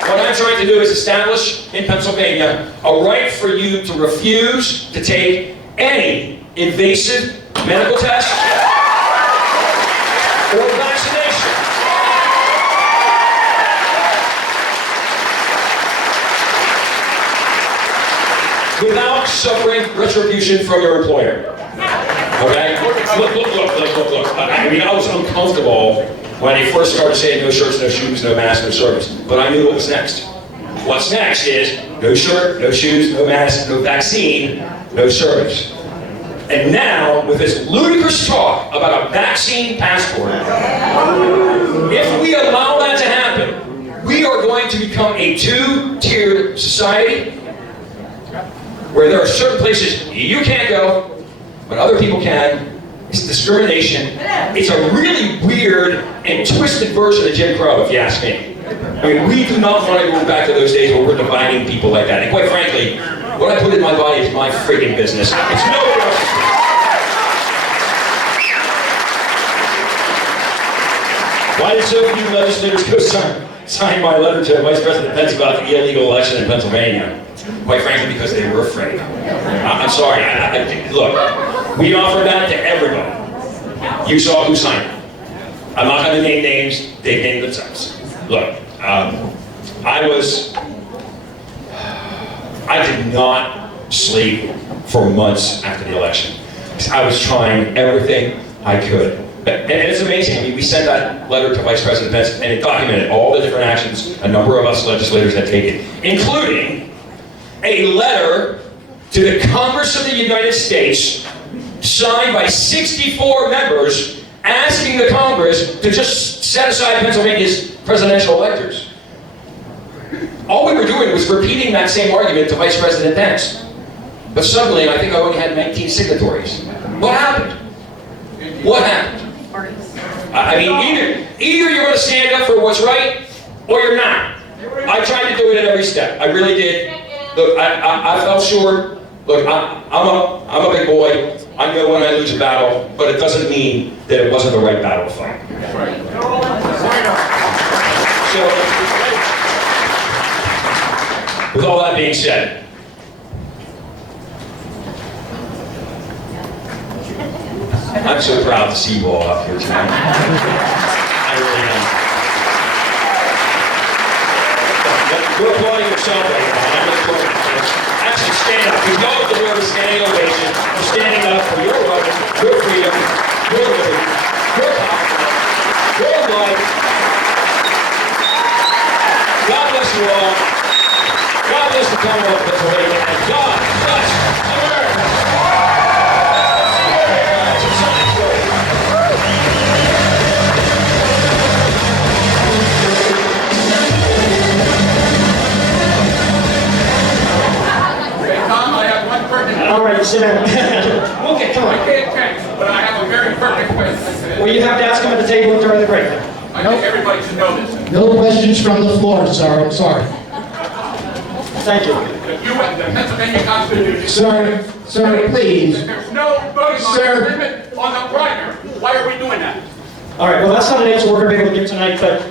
What I'm trying to do is establish in Pennsylvania a right for you to refuse to take any invasive medical test or vaccination. Without suffering retribution from your employer. Okay? Look. I mean, I was uncomfortable when they first started saying no shirts, no shoes, no mask, no service. But I knew what was next. What's next is no shirt, no shoes, no mask, no vaccine, no service. And now, with this ludicrous talk about a vaccine passport, if we allow that to happen, we are going to become a two-tiered society where there are certain places you can't go, but other people can. It's discrimination. It's a really weird and twisted version of Jim Crow, if you ask me. I mean, we do not want to go back to those days where we're dividing people like that. And quite frankly, what I put in my body is my friggin' business. It's nobody else's business. Why did so few legislators go sign my letter to Vice President Pence about the illegal election in Pennsylvania? Quite frankly, because they were afraid. I'm sorry. Look, we offered that to everybody. You saw who signed it. I'm not going to name names. They named themselves. Look, I did not sleep for months after the election. I was trying everything I could And it's amazing. I mean, we sent that letter to Vice President Pence, and it documented all the different actions a number of us legislators had taken, including a letter to the Congress of the United States, signed by 64 members, asking the Congress to just set aside Pennsylvania's presidential electors. All we were doing was repeating that same argument to Vice President Pence. But suddenly, I think I only had 19 signatories. What happened? What happened? I mean, either you're going to stand up for what's right, or you're not. I tried to do it at every step. I really did. Look, I fell short. Look, I'm a big boy. I know when I lose a battle, but it doesn't mean that it wasn't the right battle to fight. So, with all that being said, I'm so proud to see you all up here tonight. I really am. You're applauding yourself right now. I'm really applauding you. Actually, stand up. You know the word of standing ovation. You're standing up for your rights, your freedom, your liberty, your confidence, your life. God bless you all. God bless the Commonwealth of Pennsylvania. And God bless America. All right, sit down. Okay, come on. But I have a very pertinent question. Well, you have to ask him at the table during the break. I think everybody should know this. No questions from the floor, sir. I'm sorry. Thank you. The Pennsylvania Constitution. Sir, please. There's no voting limit on the primary. Why are we doing that? All right, well, that's not an answer we're going to be able to give tonight, but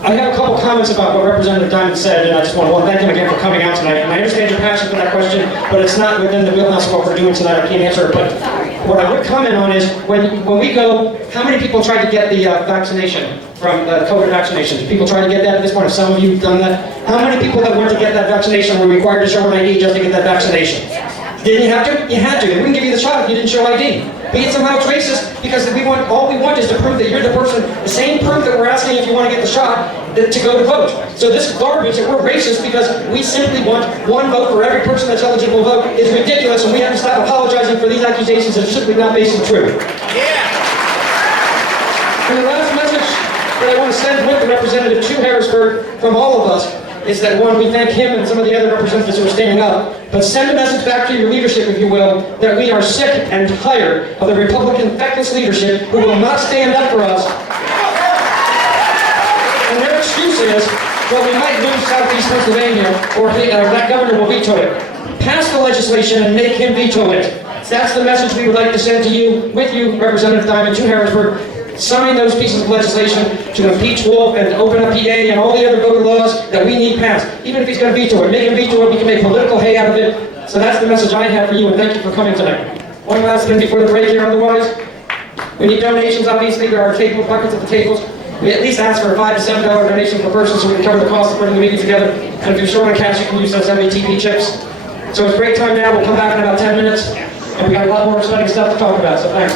I have a couple comments about what Representative Diamond said, and I just want to thank him again for coming out tonight. And I understand your passion for that question, but it's not within the wheelhouse of what we're doing tonight. I can't answer it. But what I would comment on is when we go, how many people tried to get the vaccination from the COVID vaccinations? People tried to get that at this point. Have some of you done that? How many people that went to get that vaccination were required to show an ID just to get that vaccination? Didn't you have to? You had to. They wouldn't give you the shot if you didn't show ID. But yet somehow it's racist because all we want is to prove that you're the person, the same proof that we're asking if you want to get the shot to go to vote. So this garbage that we're racist because we simply want one vote for every person that's eligible to vote is ridiculous, and we have to stop apologizing for these accusations that are simply not based on truth. And the last message that I want to send with the representative to Harrisburg from all of us is that, one, we thank him and some of the other representatives who are standing up, but send a message back to your leadership, if you will, that we are sick and tired of the Republican feckless leadership who will not stand up for us. And their excuse is, well, we might lose Southeast Pennsylvania, or that governor will veto it. Pass the legislation and make him veto it. That's the message we would like to send to you, with you, Representative Diamond, to Harrisburg. Sign those pieces of legislation to impeach Wolf and open up PA and all the other voter laws that we need passed. Even if he's going to veto it, make him veto it, we can make political hay out of it. So that's the message I have for you, and thank you for coming tonight. One last thing before the break here, otherwise. We need donations, obviously. There are table buckets at the tables. We at least ask for a $5 to $7 donation per person so we can cover the cost of putting the meeting together. And if you're short on cash, you can use those LVTP chips. So it's break time now. We'll come back in about 10 minutes. And we got a lot more exciting stuff to talk about, so thanks.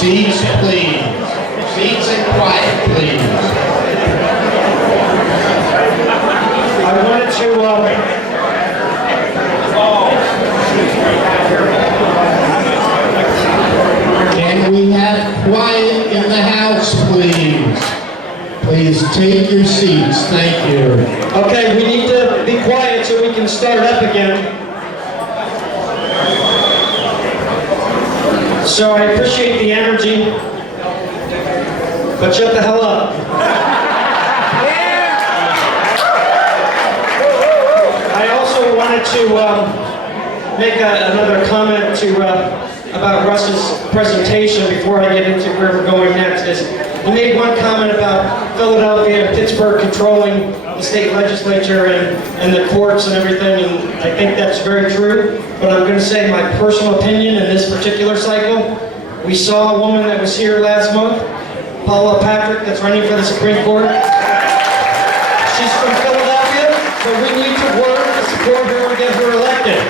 Seats, please. Seats and quiet, please. I wanted to, Can we have quiet in the house, please? Please take your seats, thank you. okay, we need to be quiet so we can start up again. So I appreciate the energy, but shut the hell up. I also wanted to make another comment about Russ's presentation before I get into where we're going next. He made one comment about Philadelphia and Pittsburgh controlling the state legislature and the courts and everything, and I think that's very true. But I'm going to say my personal opinion in this particular cycle. We saw a woman that was here last month, Paula Patrick, that's running for the Supreme Court. She's from Philadelphia, but we need to work to support her and get her elected.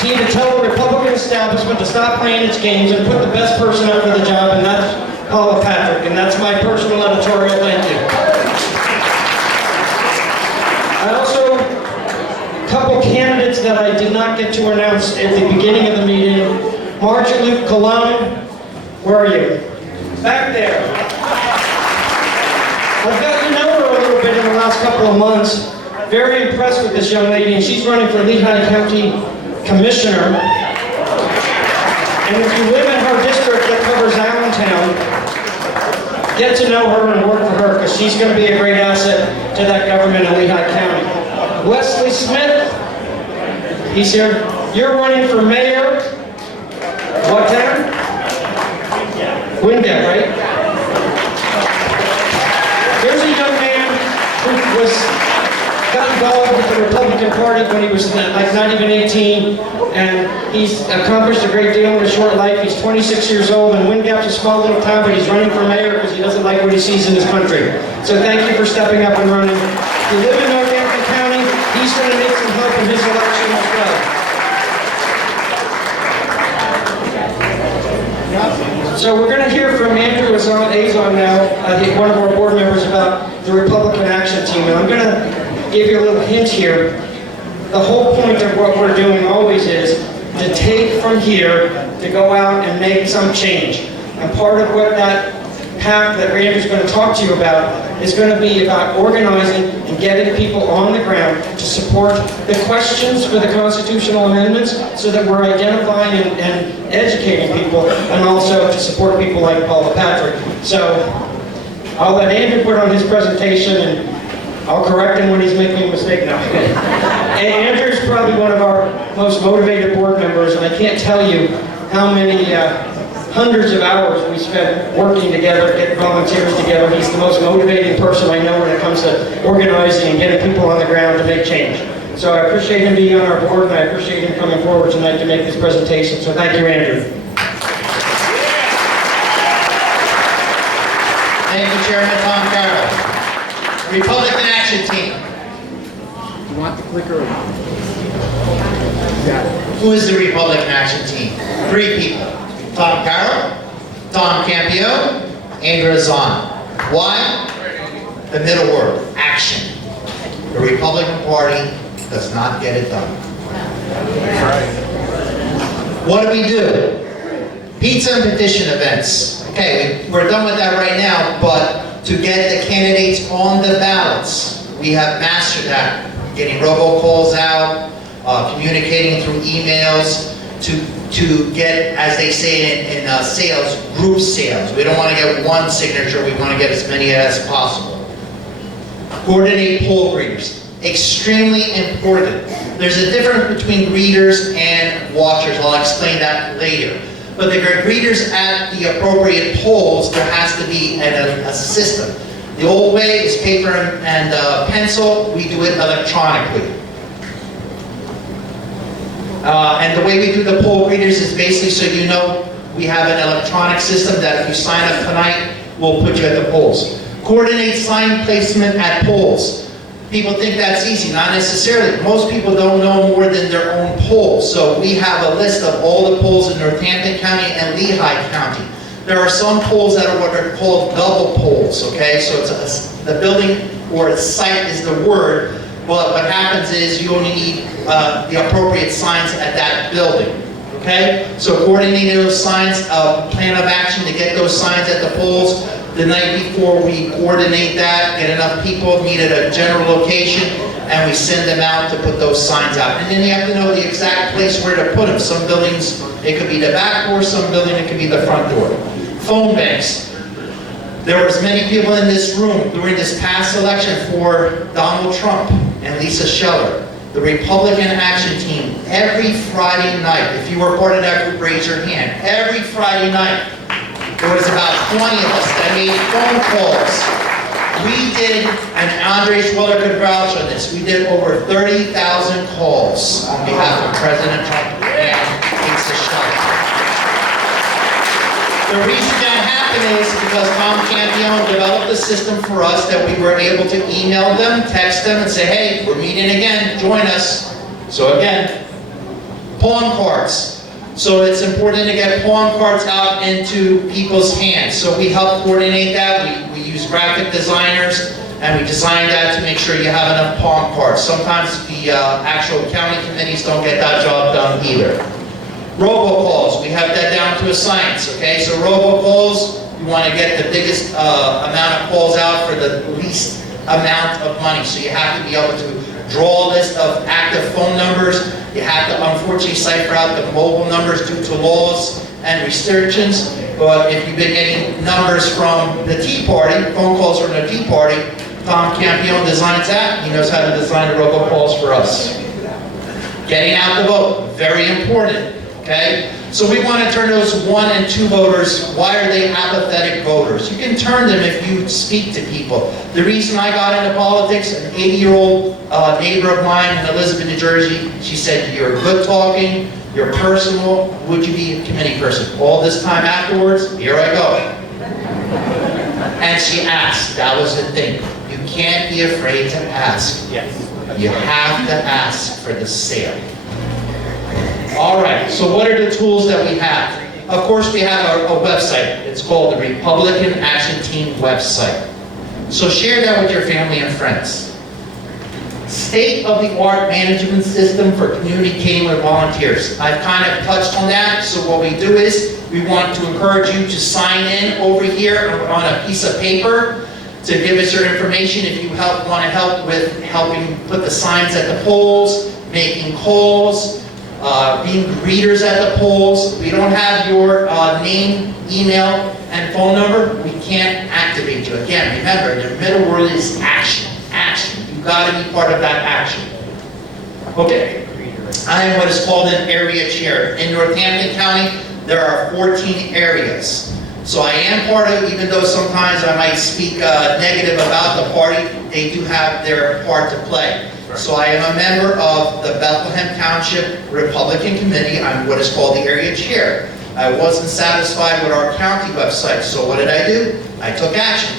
She to tell the Republican establishment to stop playing its games and put the best person up for the job, and that's Paula Patrick, and that's my personal editorial. Thank you. I also, a couple candidates that I did not get to announce at the beginning of the meeting. Marcia Luke Cologne, where are you? Back there. I've gotten to know her a little bit in the last couple of months. Very impressed with this young lady, and she's running for Lehigh County Commissioner. And if you live in her district that covers Allentown, get to know her and work for her, because she's going to be a great asset to that government in Lehigh County. Wesley Smith, he's here. You're running for mayor. What town? Wingate, right? There's a young man who got involved with the Republican Party when he was like not even 18, and he's accomplished a great deal in a short life. He's 26 years old, and Wingate's a small little town, but he's running for mayor because he doesn't like what he sees in his country. So thank you for stepping up and running. If you live in Northampton County, he's going to need some help in his election as well. So we're going to hear from Andrew Azon now, one of our board members, about the Republican Action Team. And I'm going to give you a little hint here. The whole point of what we're doing always is to take from here to go out and make some change. And part of what that path that Andrew's going to talk to you about is going to be about organizing and getting people on the ground to support the questions for the constitutional amendments so that we're identifying and educating people, and also to support people like Paula Patrick. So I'll let Andrew put on his presentation, and I'll correct him when he's making a mistake now. Andrew's probably one of our most motivated board members, and I can't tell you how many hundreds of hours we spent working together, getting volunteers together. He's the most motivating person I know when it comes to organizing and getting people on the ground to make change. So I appreciate him being on our board, and I appreciate him coming forward tonight to make this presentation. So thank you, Andrew. Thank you, Chairman Tom Carroll. Republican Action Team. You want the clicker? Who is the Republican Action Team? 3 people. Tom Carroll, Tom Campio, Andrew Azon. Why? The middle word, action. The Republican Party does not get it done. What do? Pizza and petition events. Okay, we're done with that right now, but to get the candidates on the ballots, we have mastered that. Getting robocalls out, communicating through emails, to get, as they say in sales, group sales. We don't want to get one signature, we want to get as many as possible. Coordinate poll greeters. Extremely important. There's a difference between greeters and watchers. I'll explain that later. But the greeters at the appropriate polls, there has to be a system. The old way is paper and pencil. We do it electronically. And the way we do the poll greeters is basically so you know we have an electronic system that if you sign up tonight, we'll put you at the polls. Coordinate sign placement at polls. People think that's easy, not necessarily. Most people don't know more than their own polls. So we have a list of all the polls in Northampton County and Lehigh County. There are some polls that are what are called double polls, okay? So it's the building or a site is the word, but what happens is you only need the appropriate signs at that building, okay? So coordinating those signs, plan of action to get those signs at the polls. The night before, we coordinate that, get enough people, meet at a general location, and we send them out to put those signs out. And then you have to know the exact place where to put them. Some buildings, it could be the back door, some building, it could be the front door. Phone banks. There was many people in this room during this past election for Donald Trump and Lisa Scheller. The Republican Action Team, every Friday night, if you were part of that group, raise your hand. Every Friday night, there was about 20 of us that made phone calls. We did, and Andres Weller could vouch on this, we did over 30,000 calls on behalf of President Trump and Lisa Scheller. The reason that happened is because Tom Campione developed a system for us that we were able to email them, text them, and say, hey, we're meeting again, join us. So again, pawn cards. So it's important to get pawn cards out into people's hands. So we help coordinate that. We use graphic designers, and we design that to make sure you have enough pawn cards. Sometimes the actual county committees don't get that job done either. Robocalls, we have that down to a science, okay? So robocalls, you want to get the biggest amount of calls out for the least amount of money. So you have to be able to draw a list of active phone numbers. You have to unfortunately cipher out the mobile numbers due to laws and restrictions. But if you've been getting numbers from the Tea Party, phone calls from the Tea Party, Tom Campione designs that. He knows how to design the robocalls for us. Getting out the vote, very important. Okay? So we want to turn those 1 and 2 voters, why are they apathetic voters? You can turn them if you speak to people. The reason I got into politics, an 80-year-old neighbor of mine in Elizabeth, New Jersey, she said, you're good talking, you're personal, would you be a committee person? All this time afterwards, here I go. And she asked, that was the thing. You can't be afraid to ask. Yes. You have to ask for the sale. All right, so what are the tools that we have? Of course, we have a website. It's called the Republican Action Team website. So share that with your family and friends. State-of-the-art management system for community catering volunteers. I've kind of touched on that, so what we do is we want to encourage you to sign in over here on a piece of paper to give us your information if you want to help with helping put the signs at the polls, making calls, being greeters at the polls. We don't have your name, email, and phone number. We can't activate you. Again, remember, the middle word is action. Action. You've got to be part of that action. Okay. I am what is called an area chair. In Northampton County, there are 14 areas. So I am part of it, even though sometimes I might speak negative about the party, they do have their part to play. So I am a member of the Bethlehem Township Republican Committee. I'm what is called the area chair. I wasn't satisfied with our county website, so what did I do? I took action.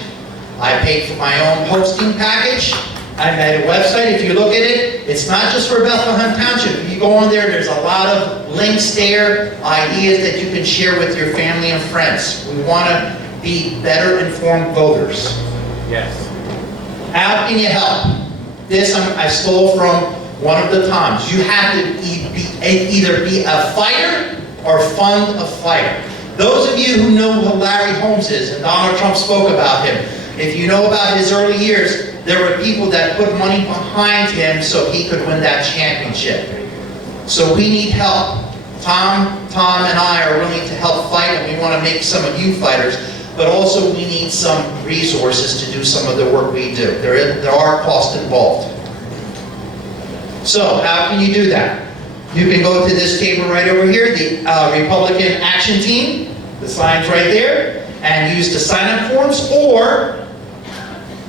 I paid for my own hosting package. I made a website. If you look at it, it's not just for Bethlehem Township. If you go on there, there's a lot of links there, ideas that you can share with your family and friends. We want to be better informed voters. Yes. How can you help? This I stole from one of the Toms. You have to either be a fighter or fund a fighter. Those of you who know who Larry Holmes is, and Donald Trump spoke about him, if you know about his early years, there were people that put money behind him so he could win that championship. So we need help. Tom, and I are willing to help fight, and we want to make some of you fighters, but also we need some resources to do some of the work we do. There are costs involved. So how can you do that? You can go to this table right over here, the Republican Action Team, the sign's right there, and use the sign-up forms, or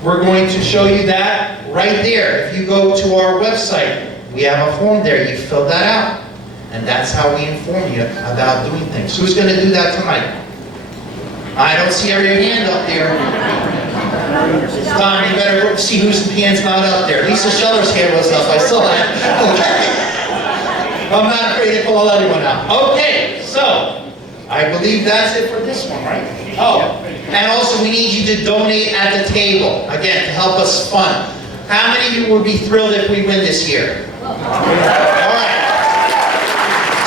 we're going to show you that right there. If you go to our website, we have a form there. You fill that out, and that's how we inform you about doing things. Who's going to do that tonight? I don't see your hand up there. Tom, you better see whose hand's not up there. Lisa Schiller's hand was up, I saw that. Okay. I'm not afraid to call anyone out. Okay, so, I believe that's it for this one, right? Oh, and also we need you to donate at the table, again, to help us fund. How many of you would be thrilled if we win this year? All right.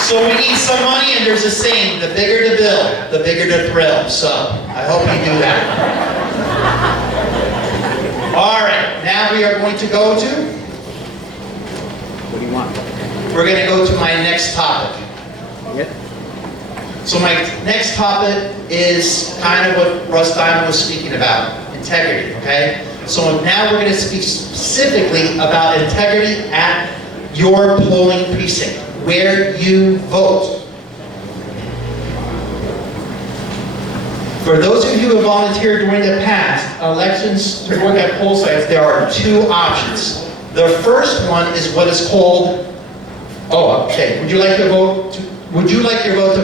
So we need some money, and there's a saying, the bigger the bill, the bigger the thrill. So I hope you do that. All right, now we are going to go to? What do you want? We're going to go to my next topic. So my next topic is kind of what Russ Diamond was speaking about, integrity, okay? So now we're going to speak specifically about integrity at your polling precinct, where you vote. For those of you who have volunteered during the past elections to work at poll sites, there are two options. The first one is what is called, okay, would you like your vote to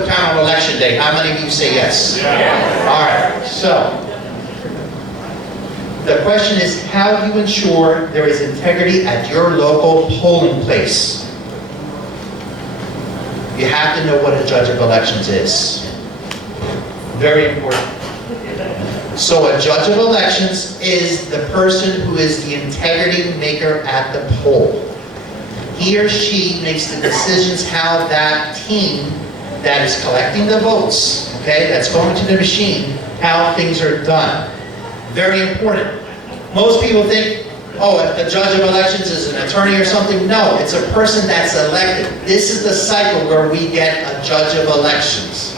count on election day? How many of you say yes? Yeah. All right, so the question is, how do you ensure there is integrity at your local polling place? You have to know what a judge of elections is. Very important. So a judge of elections is the person who is the integrity maker at the poll. He or she makes the decisions how that team that is collecting the votes, okay, that's going to the machine, how things are done. Very important. Most people think, if the judge of elections is an attorney or something. No, it's a person that's elected. This is the cycle where we get a judge of elections.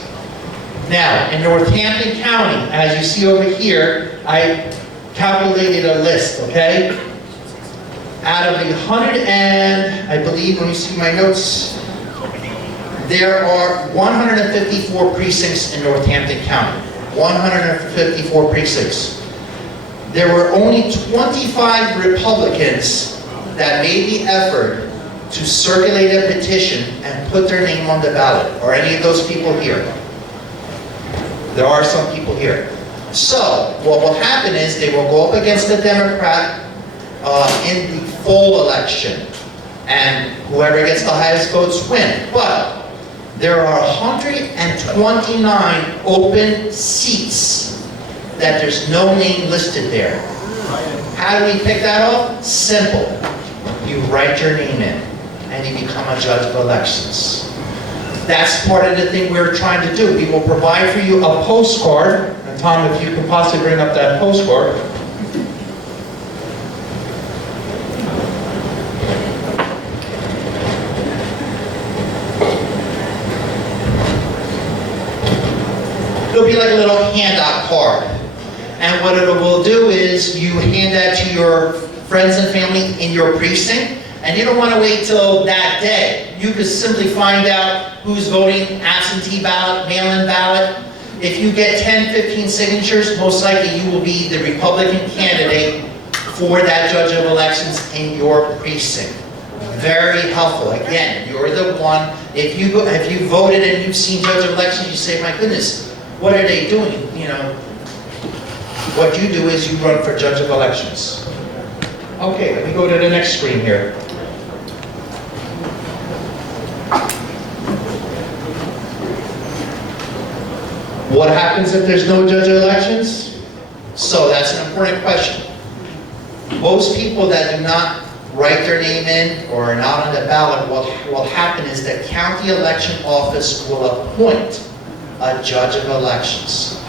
Now, in Northampton County, as you see over here, I calculated a list, okay? Out of the 100 and, I believe, let me see my notes, there are 154 precincts in Northampton County. 154 precincts. There were only 25 Republicans that made the effort to circulate a petition and put their name on the ballot. Are any of those people here? There are some people here. So, what will happen is they will go up against the Democrat in the full election, and whoever gets the highest votes win. But there are 129 open seats that there's no name listed there. How do we pick that off? Simple. You write your name in, and you become a judge of elections. That's part of the thing we're trying to do. We will provide for you a postcard. And Tom, if you could possibly bring up that postcard. It'll be like a little handout card. And what it will do is you hand that to your friends and family in your precinct, and you don't want to wait till that day. You can simply find out who's voting absentee ballot, mail-in ballot. If you get 10, 15 signatures, most likely you will be the Republican candidate for that judge of elections in your precinct. Very helpful. Again, you're the one. If you voted and you've seen judge of elections, you say, my goodness, what are they doing? You know, what you do is you run for judge of elections. Okay, let me go to the next screen here. What happens if there's no judge of elections? So that's an important question. Most people that do not write their name in or are not on the ballot, what will happen is the county election office will appoint a judge of elections.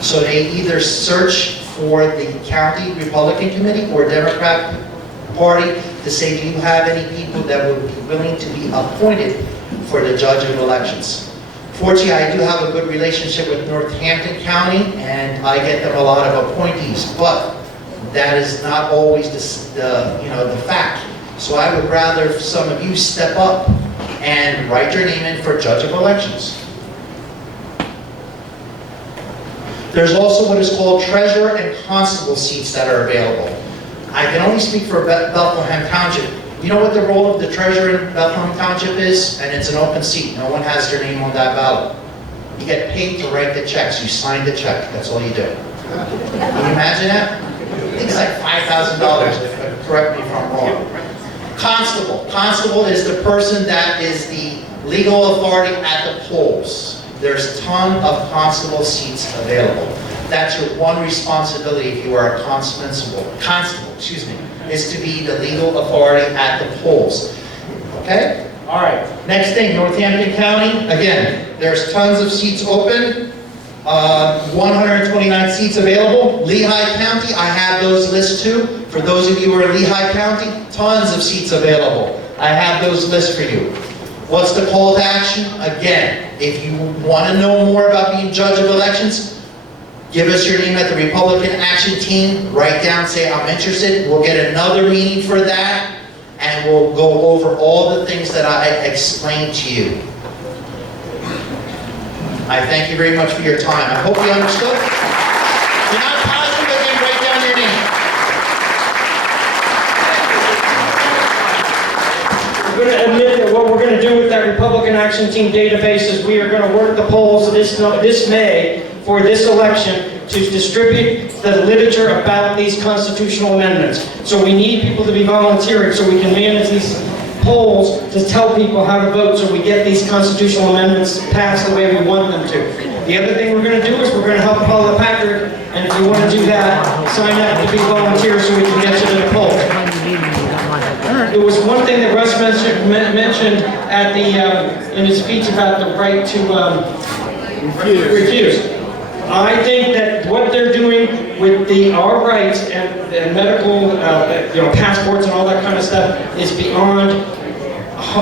So they either search for the county Republican committee or Democrat party to say, do you have any people that would be willing to be appointed for the judge of elections? Fortunately, I do have a good relationship with Northampton County, and I get them a lot of appointees, but that is not always the fact. So I would rather some of you step up and write your name in for judge of elections. There's also what is called treasurer and constable seats that are available. I can only speak for Bethlehem Township. You know what the role of the treasurer in Bethlehem Township is? And it's an open seat. No one has their name on that ballot. You get paid to write the checks. You sign the check. That's all you do. Can you imagine that? think it's like $5,000, correct me if I'm wrong. Constable. Constable is the person that is the legal authority at the polls. There's a ton of constable seats available. That's your one responsibility if you are a constable, is to be the legal authority at the polls. Okay? All right. Next thing, Northampton County. Again, there's tons of seats open. 129 seats available. Lehigh County, I have those lists too. For those of you who are in Lehigh County, tons of seats available. I have those lists for you. What's the call to action? Again, if you want to know more about being judge of elections, give us your name at the Republican Action Team. Write down, say, I'm interested. We'll get another meeting for that, and we'll go over all the things that I explained to you. I thank you very much for your time. I hope you understood. If you're not positive, again, write down your name. We're going to admit that what we're going to do with that Republican Action Team database is we are going to work the polls this May for this election to distribute the literature about these constitutional amendments. So we need people to be volunteering so we can manage these polls to tell people how to vote so we get these constitutional amendments passed the way we want them to. The other thing we're going to do is we're going to help Paula Patrick, and if you want to do that, sign up to be volunteers so we can get you to the polls. There was one thing that Russ mentioned at the in his speech about the right to refuse. I think that what they're doing with our rights and medical, passports and all that kind of stuff is beyond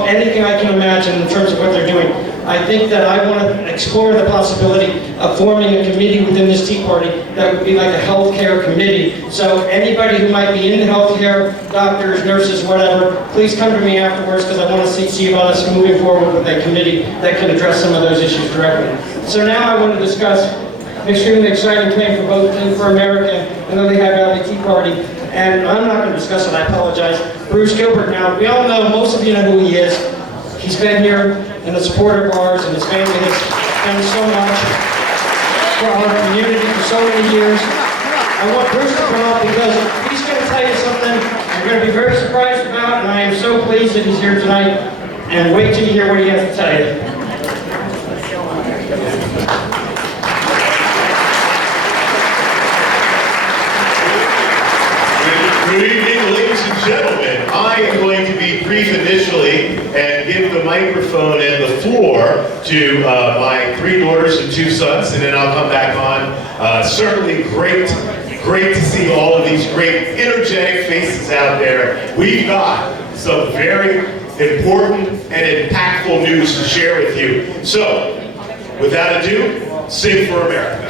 anything I can imagine in terms of what they're doing. I think that I want to explore the possibility of forming a committee within this Tea Party that would be like a healthcare committee. So anybody who might be in healthcare, doctors, nurses, whatever, please come to me afterwards because I want to see about us moving forward with a committee that can address some of those issues directly. So now I want to discuss an extremely exciting claim for both for America and the Lehigh Valley Tea Party. And I'm not going to discuss it, I apologize. Bruce Gilbert now, we all know, most of you know who he is. He's been here and a supporter of ours, and his family has done so much for our community for so many years. I want Bruce to come up because he's going to tell you something you're going to be very surprised about, and I am so pleased that he's here tonight. And wait till you hear what he has to tell you. Good evening, ladies and gentlemen. I am going to be brief initially and give the microphone and the floor to my 3 daughters and 2 sons, and then I'll come back on. Certainly great to see all of these great energetic faces out there. We've got some very important and impactful news to share with you. So, without ado, sing for America.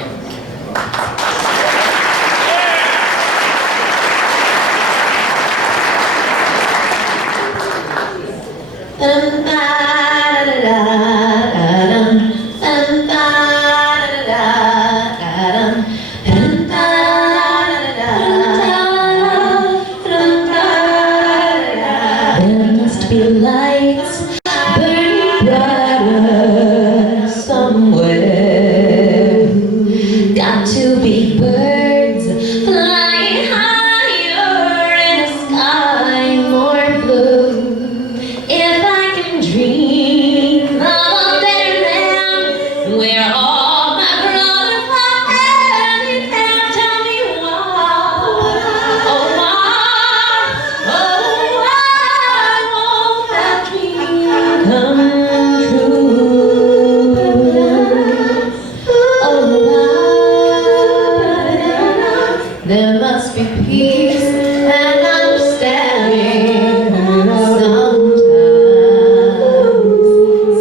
There must be lights burning brighter somewhere. Got to be birds flying higher in a sky more blue. If I can dream of a better land where all my brothers are happy, you can't tell me why. Oh, why won't that dream come true? Oh, why? There must be peace and understanding sometimes.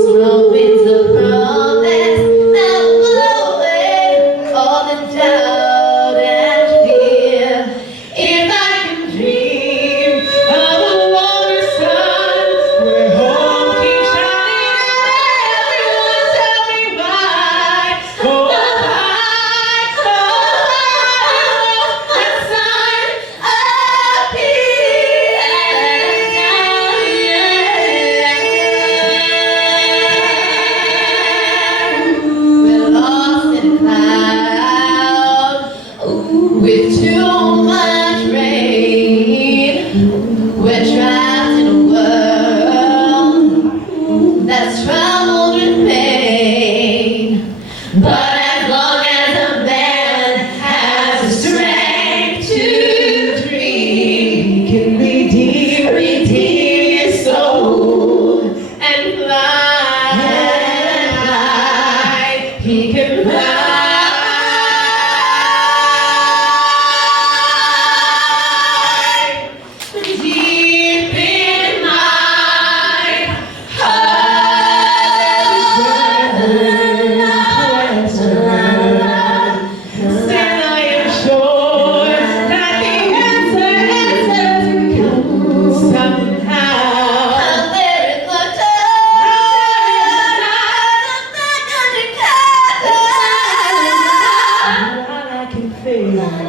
Slow winds of promise that blow away all the doubt and fear. If I can dream of a warmer sun where hope keeps shining, everyone tell me why. Oh, why? Oh, why won't that sun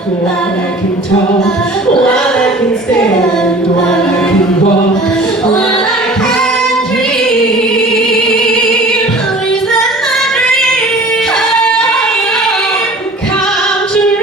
while I can talk, while I can stand, while I can walk, while I can dream. Please let my dream come true.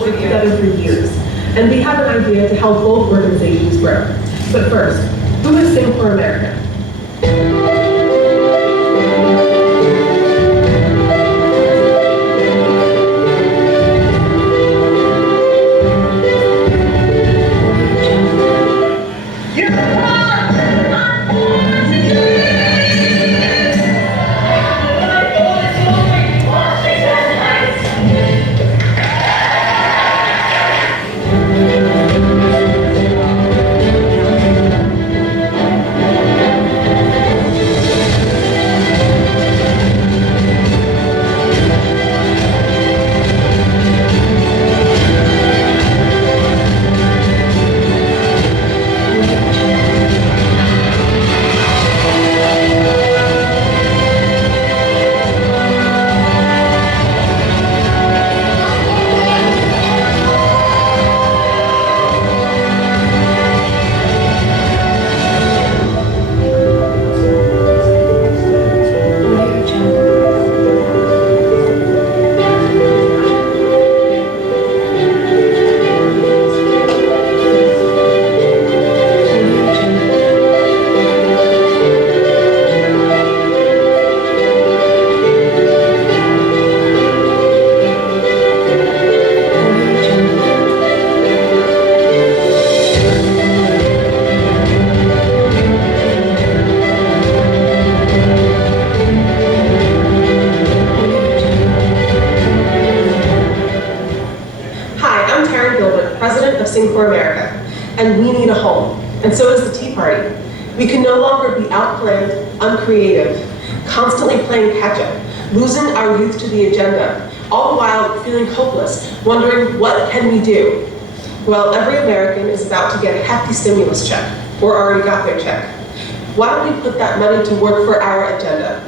Together for years, and we have an idea to help both organizations grow. But first, who is Sing for America? And so is the Tea Party. We can no longer be outplanned, uncreative, constantly playing catch-up, losing our youth to the agenda, all the while feeling hopeless, wondering what can we do? Well, every American is about to get a hefty stimulus check, or already got their check. Why don't we put that money to work for our agenda?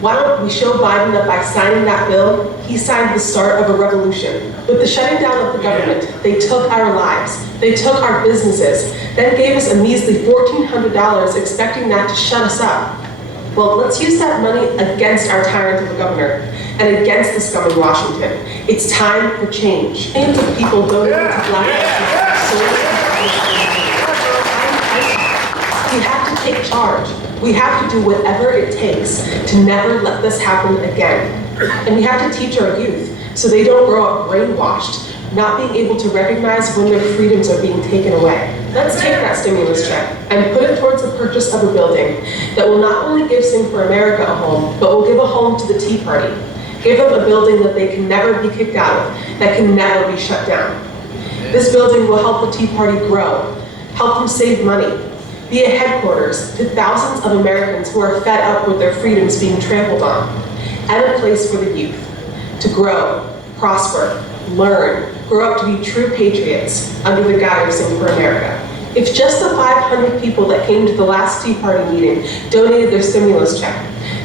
Why don't we show Biden that by signing that bill, he signed the start of a revolution? With the shutting down of the government, they took our lives, they took our businesses, then gave us a measly $1,400 expecting that to shut us up. Well, let's use that money against our tyrant of a governor and against the scum in Washington. It's time for change. Millions of people donating to Black We have to take charge. We have to do whatever it takes to never let this happen again. And we have to teach our youth so they don't grow up brainwashed, not being able to recognize when their freedoms are being taken away. Let's take that stimulus check and put it towards the purchase of a building that will not only give Sing for America a home, but will give a home to the Tea Party. Give them a building that they can never be kicked out of, that can never be shut down. This building will help the Tea Party grow, help them save money, be a headquarters to thousands of Americans who are fed up with their freedoms being trampled on, and a place for the youth to grow, prosper, learn, grow up to be true patriots under the guide of Sing for America. If just the 500 people that came to the last Tea Party meeting donated their stimulus check,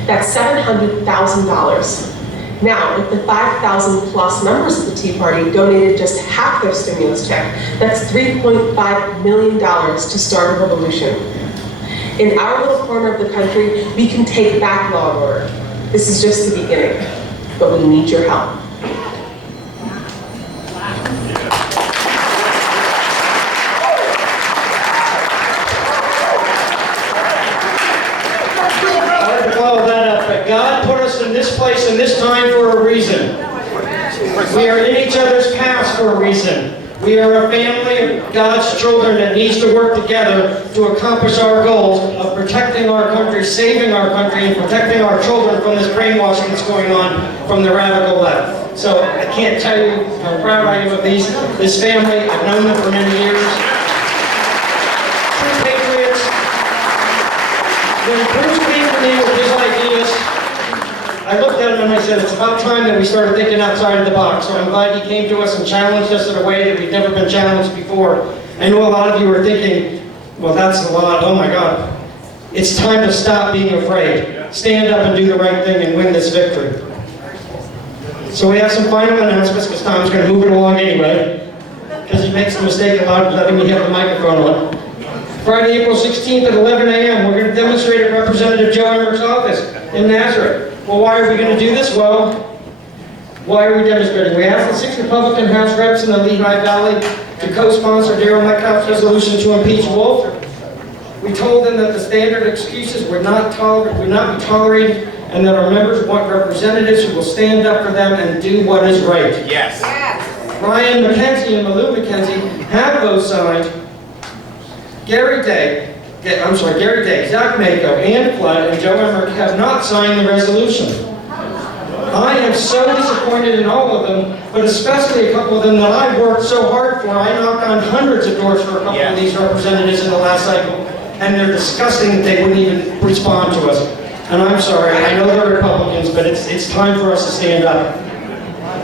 that's $700,000. Now, if the 5,000 plus members of the Tea Party donated just half their stimulus check, that's $3.5 million to start a revolution. In our little corner of the country, we can take back law and order. This is just the beginning, but we need your help. God put us in this place and this time for a reason. We are in each other's paths for a reason. We are a family of God's children that needs to work together to accomplish our goals of protecting our country, saving our country, and protecting our children from this brainwashing that's going on from the radical left. So I can't tell you how proud I am of this family. I've known them for many years. True patriots. When Bruce came to me with his ideas, I looked at him and I said, it's about time that we started thinking outside of the box. So I'm glad he came to us and challenged us in a way that we've never been challenged before. I know a lot of you are thinking, well, that's a lot. Oh my God. It's time to stop being afraid. Stand up and do the right thing and win this victory. So we have some final announcements because Tom's going to move it along anyway, because he makes the mistake a lot of letting me have the microphone on. Friday, April 16th at 11 a.m., we're going to demonstrate at Representative Joe Emmerich's office in Nazareth. Well, why are we going to do this? Well, why are we demonstrating? We asked the 6 Republican House reps in the Lehigh Valley to co-sponsor Darrell Metcalf's resolution to impeach Wolf. We told them that the standard excuses would not be tolerated, and that our members want representatives who will stand up for them and do what is right. Yes. Ryan McKenzie and Malou McKenzie have both signed. Gary Day, Zach Mako, Ann Flood, and Joe Emmerich have not signed the resolution. I am so disappointed in all of them, but especially a couple of them that I've worked so hard for. I knocked on hundreds of doors for a couple of these representatives in the last cycle, and they're disgusting that they wouldn't even respond to us. And I'm sorry, I know they're Republicans, but it's time for us to stand up.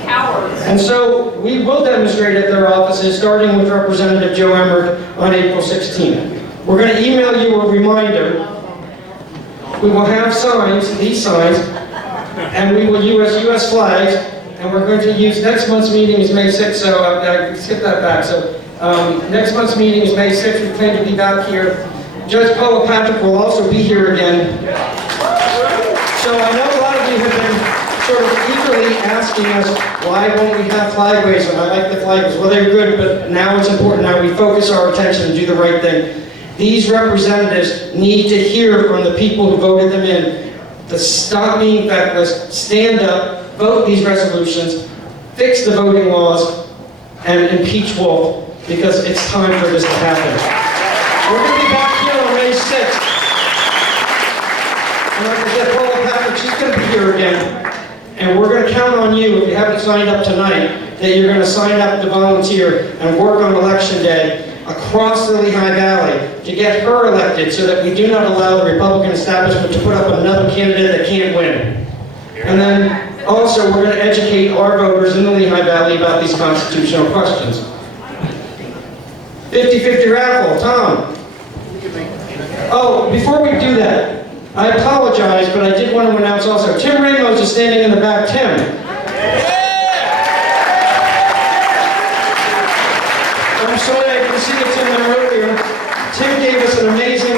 Cowards. And so we will demonstrate at their offices, starting with Representative Joe Emmerich on April 16th. We're going to email you a reminder. We will have signs, these signs, and we will use U.S. flags, and we're going to use, next month's meeting is May 6th, so I skipped that back. So next month's meeting is May 6th. We plan to be back here. Judge Paula Patrick will also be here again. So I know a lot of you have been sort of eagerly asking us, why won't we have flag raising? I like the flag raising. Well, they're good, but now it's important. Now we focus our attention and do the right thing. These representatives need to hear from the people who voted them in to stop being feckless, stand up, vote these resolutions, fix the voting laws, and impeach Wolf, because it's time for this to happen. We're going to be back here on May 6th. And like I said, Paula Patrick, she's going to be here again. And we're going to count on you, if you haven't signed up tonight, that you're going to sign up to volunteer and work on Election Day. across the Lehigh Valley to get her elected so that we do not allow the Republican establishment to put up another candidate that can't win. And then also we're going to educate our voters in the Lehigh Valley about these constitutional questions. 50-50 raffle, Tom. Oh, before we do that, I apologize, but I did want to announce also, Tim Ramos is standing in the back. Tim. I'm sorry I couldn't see you, Tim, earlier. Tim gave us an amazing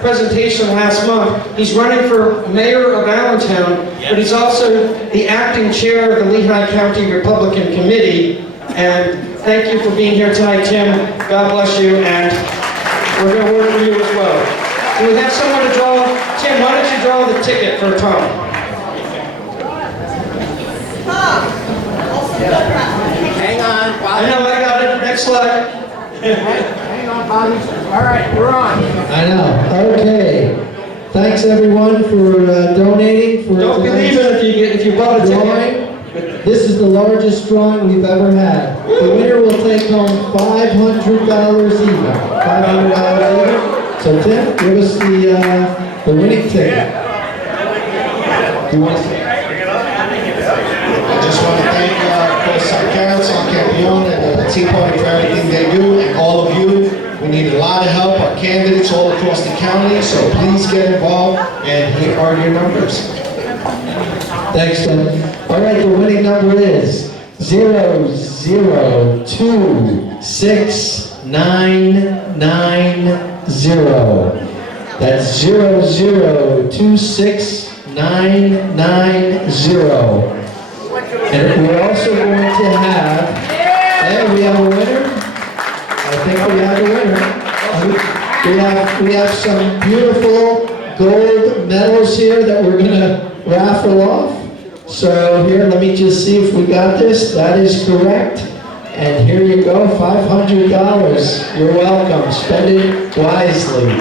presentation last month. He's running for mayor of Allentown, but he's also the acting chair of the Lehigh County Republican Committee. And thank you for being here tonight, Tim. God bless you, and we're going to work for you as well. Do we have someone to draw? Tim, why don't you draw the ticket for Tom? Hang on, I know, I got it. Next slide. hang on, Bobby. All right, we're on. I know. Okay. Thanks everyone for donating for Don't believe it if you bought a ticket. drawing. This is the largest drawing we've ever had. The winner will take home $500 even. $500 even. So Tim, give us the winning ticket. Do you want to? I just want to thank San Carlos, San Campeon, and the Tea Party for everything they do, and all of you. We need a lot of help, our candidates all across the county, so please get involved, and here are your numbers. Thanks, Tim. All right, the winning number is 00269990. That's 00269990. And we're also going to have, hey, we have a winner. I think we have a winner. We have some beautiful gold medals here that we're going to raffle off. So here, let me just see if we got this. That is correct. And here you go, $500. You're welcome. Spend it wisely.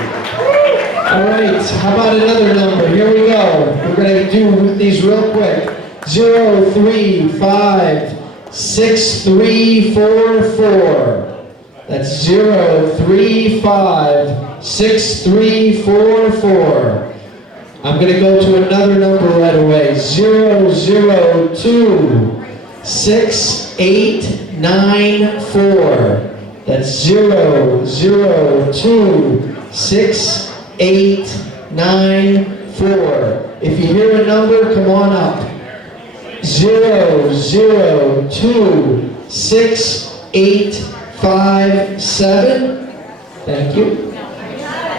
All right, how about another number? Here we go. We're going to do these real quick. 0356344. That's 0356344. I'm going to go to another number right away. 0026894. That's 0026894. If you hear a number, come on up. 0026857. Thank you.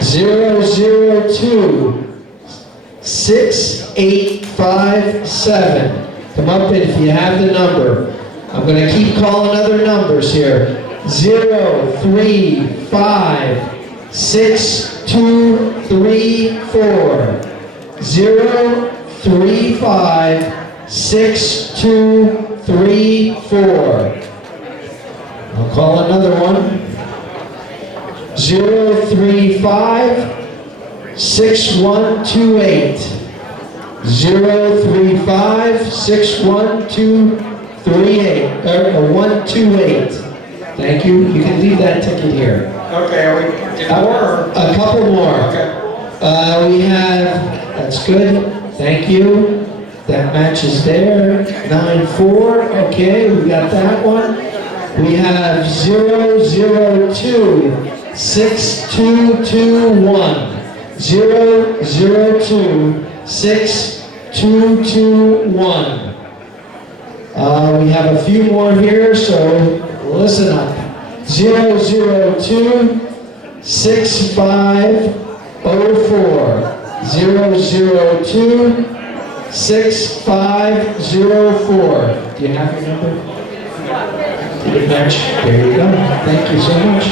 0026857. Come up if you have the number. I'm going to keep calling other numbers here. 0356234. 0356234. I'll call another one. 0356128. 0356128 or 128. Thank you. You can leave that ticket here. Okay, are we more? A couple more. Okay. We have, that's good. Thank you. That matches there. 94. Okay, we got that one. We have 0026221. 0026221. We have a few more here, so listen up. 0026504. 0026504. Do you have your number? Did it match? There you go. Thank you so much.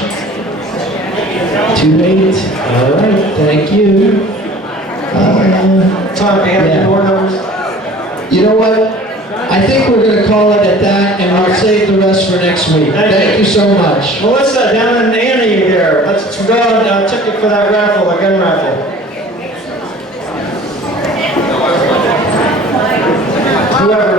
28. All right. Thank you. Tom, do you have any more numbers? You know what? I think we're going to call it at that, and we'll save the rest for next week. Thank you so much. Melissa, down in Annie there. Let's go a ticket for that raffle, a gun raffle. Whoever.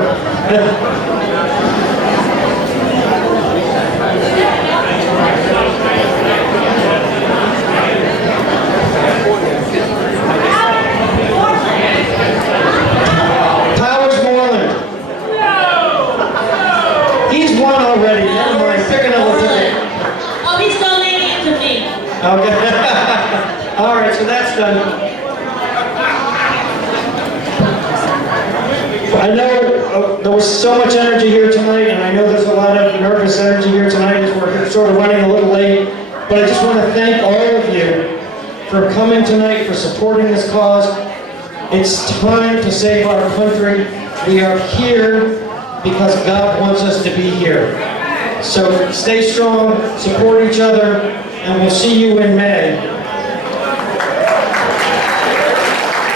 done. I know there was so much energy here tonight, and I know there's a lot of nervous energy here tonight as we're sort of running a little late, but I just want to thank all of you for coming tonight, for supporting this cause. It's time to save our country. We are here because God wants us to be here. So stay strong, support each other, and we'll see you in May.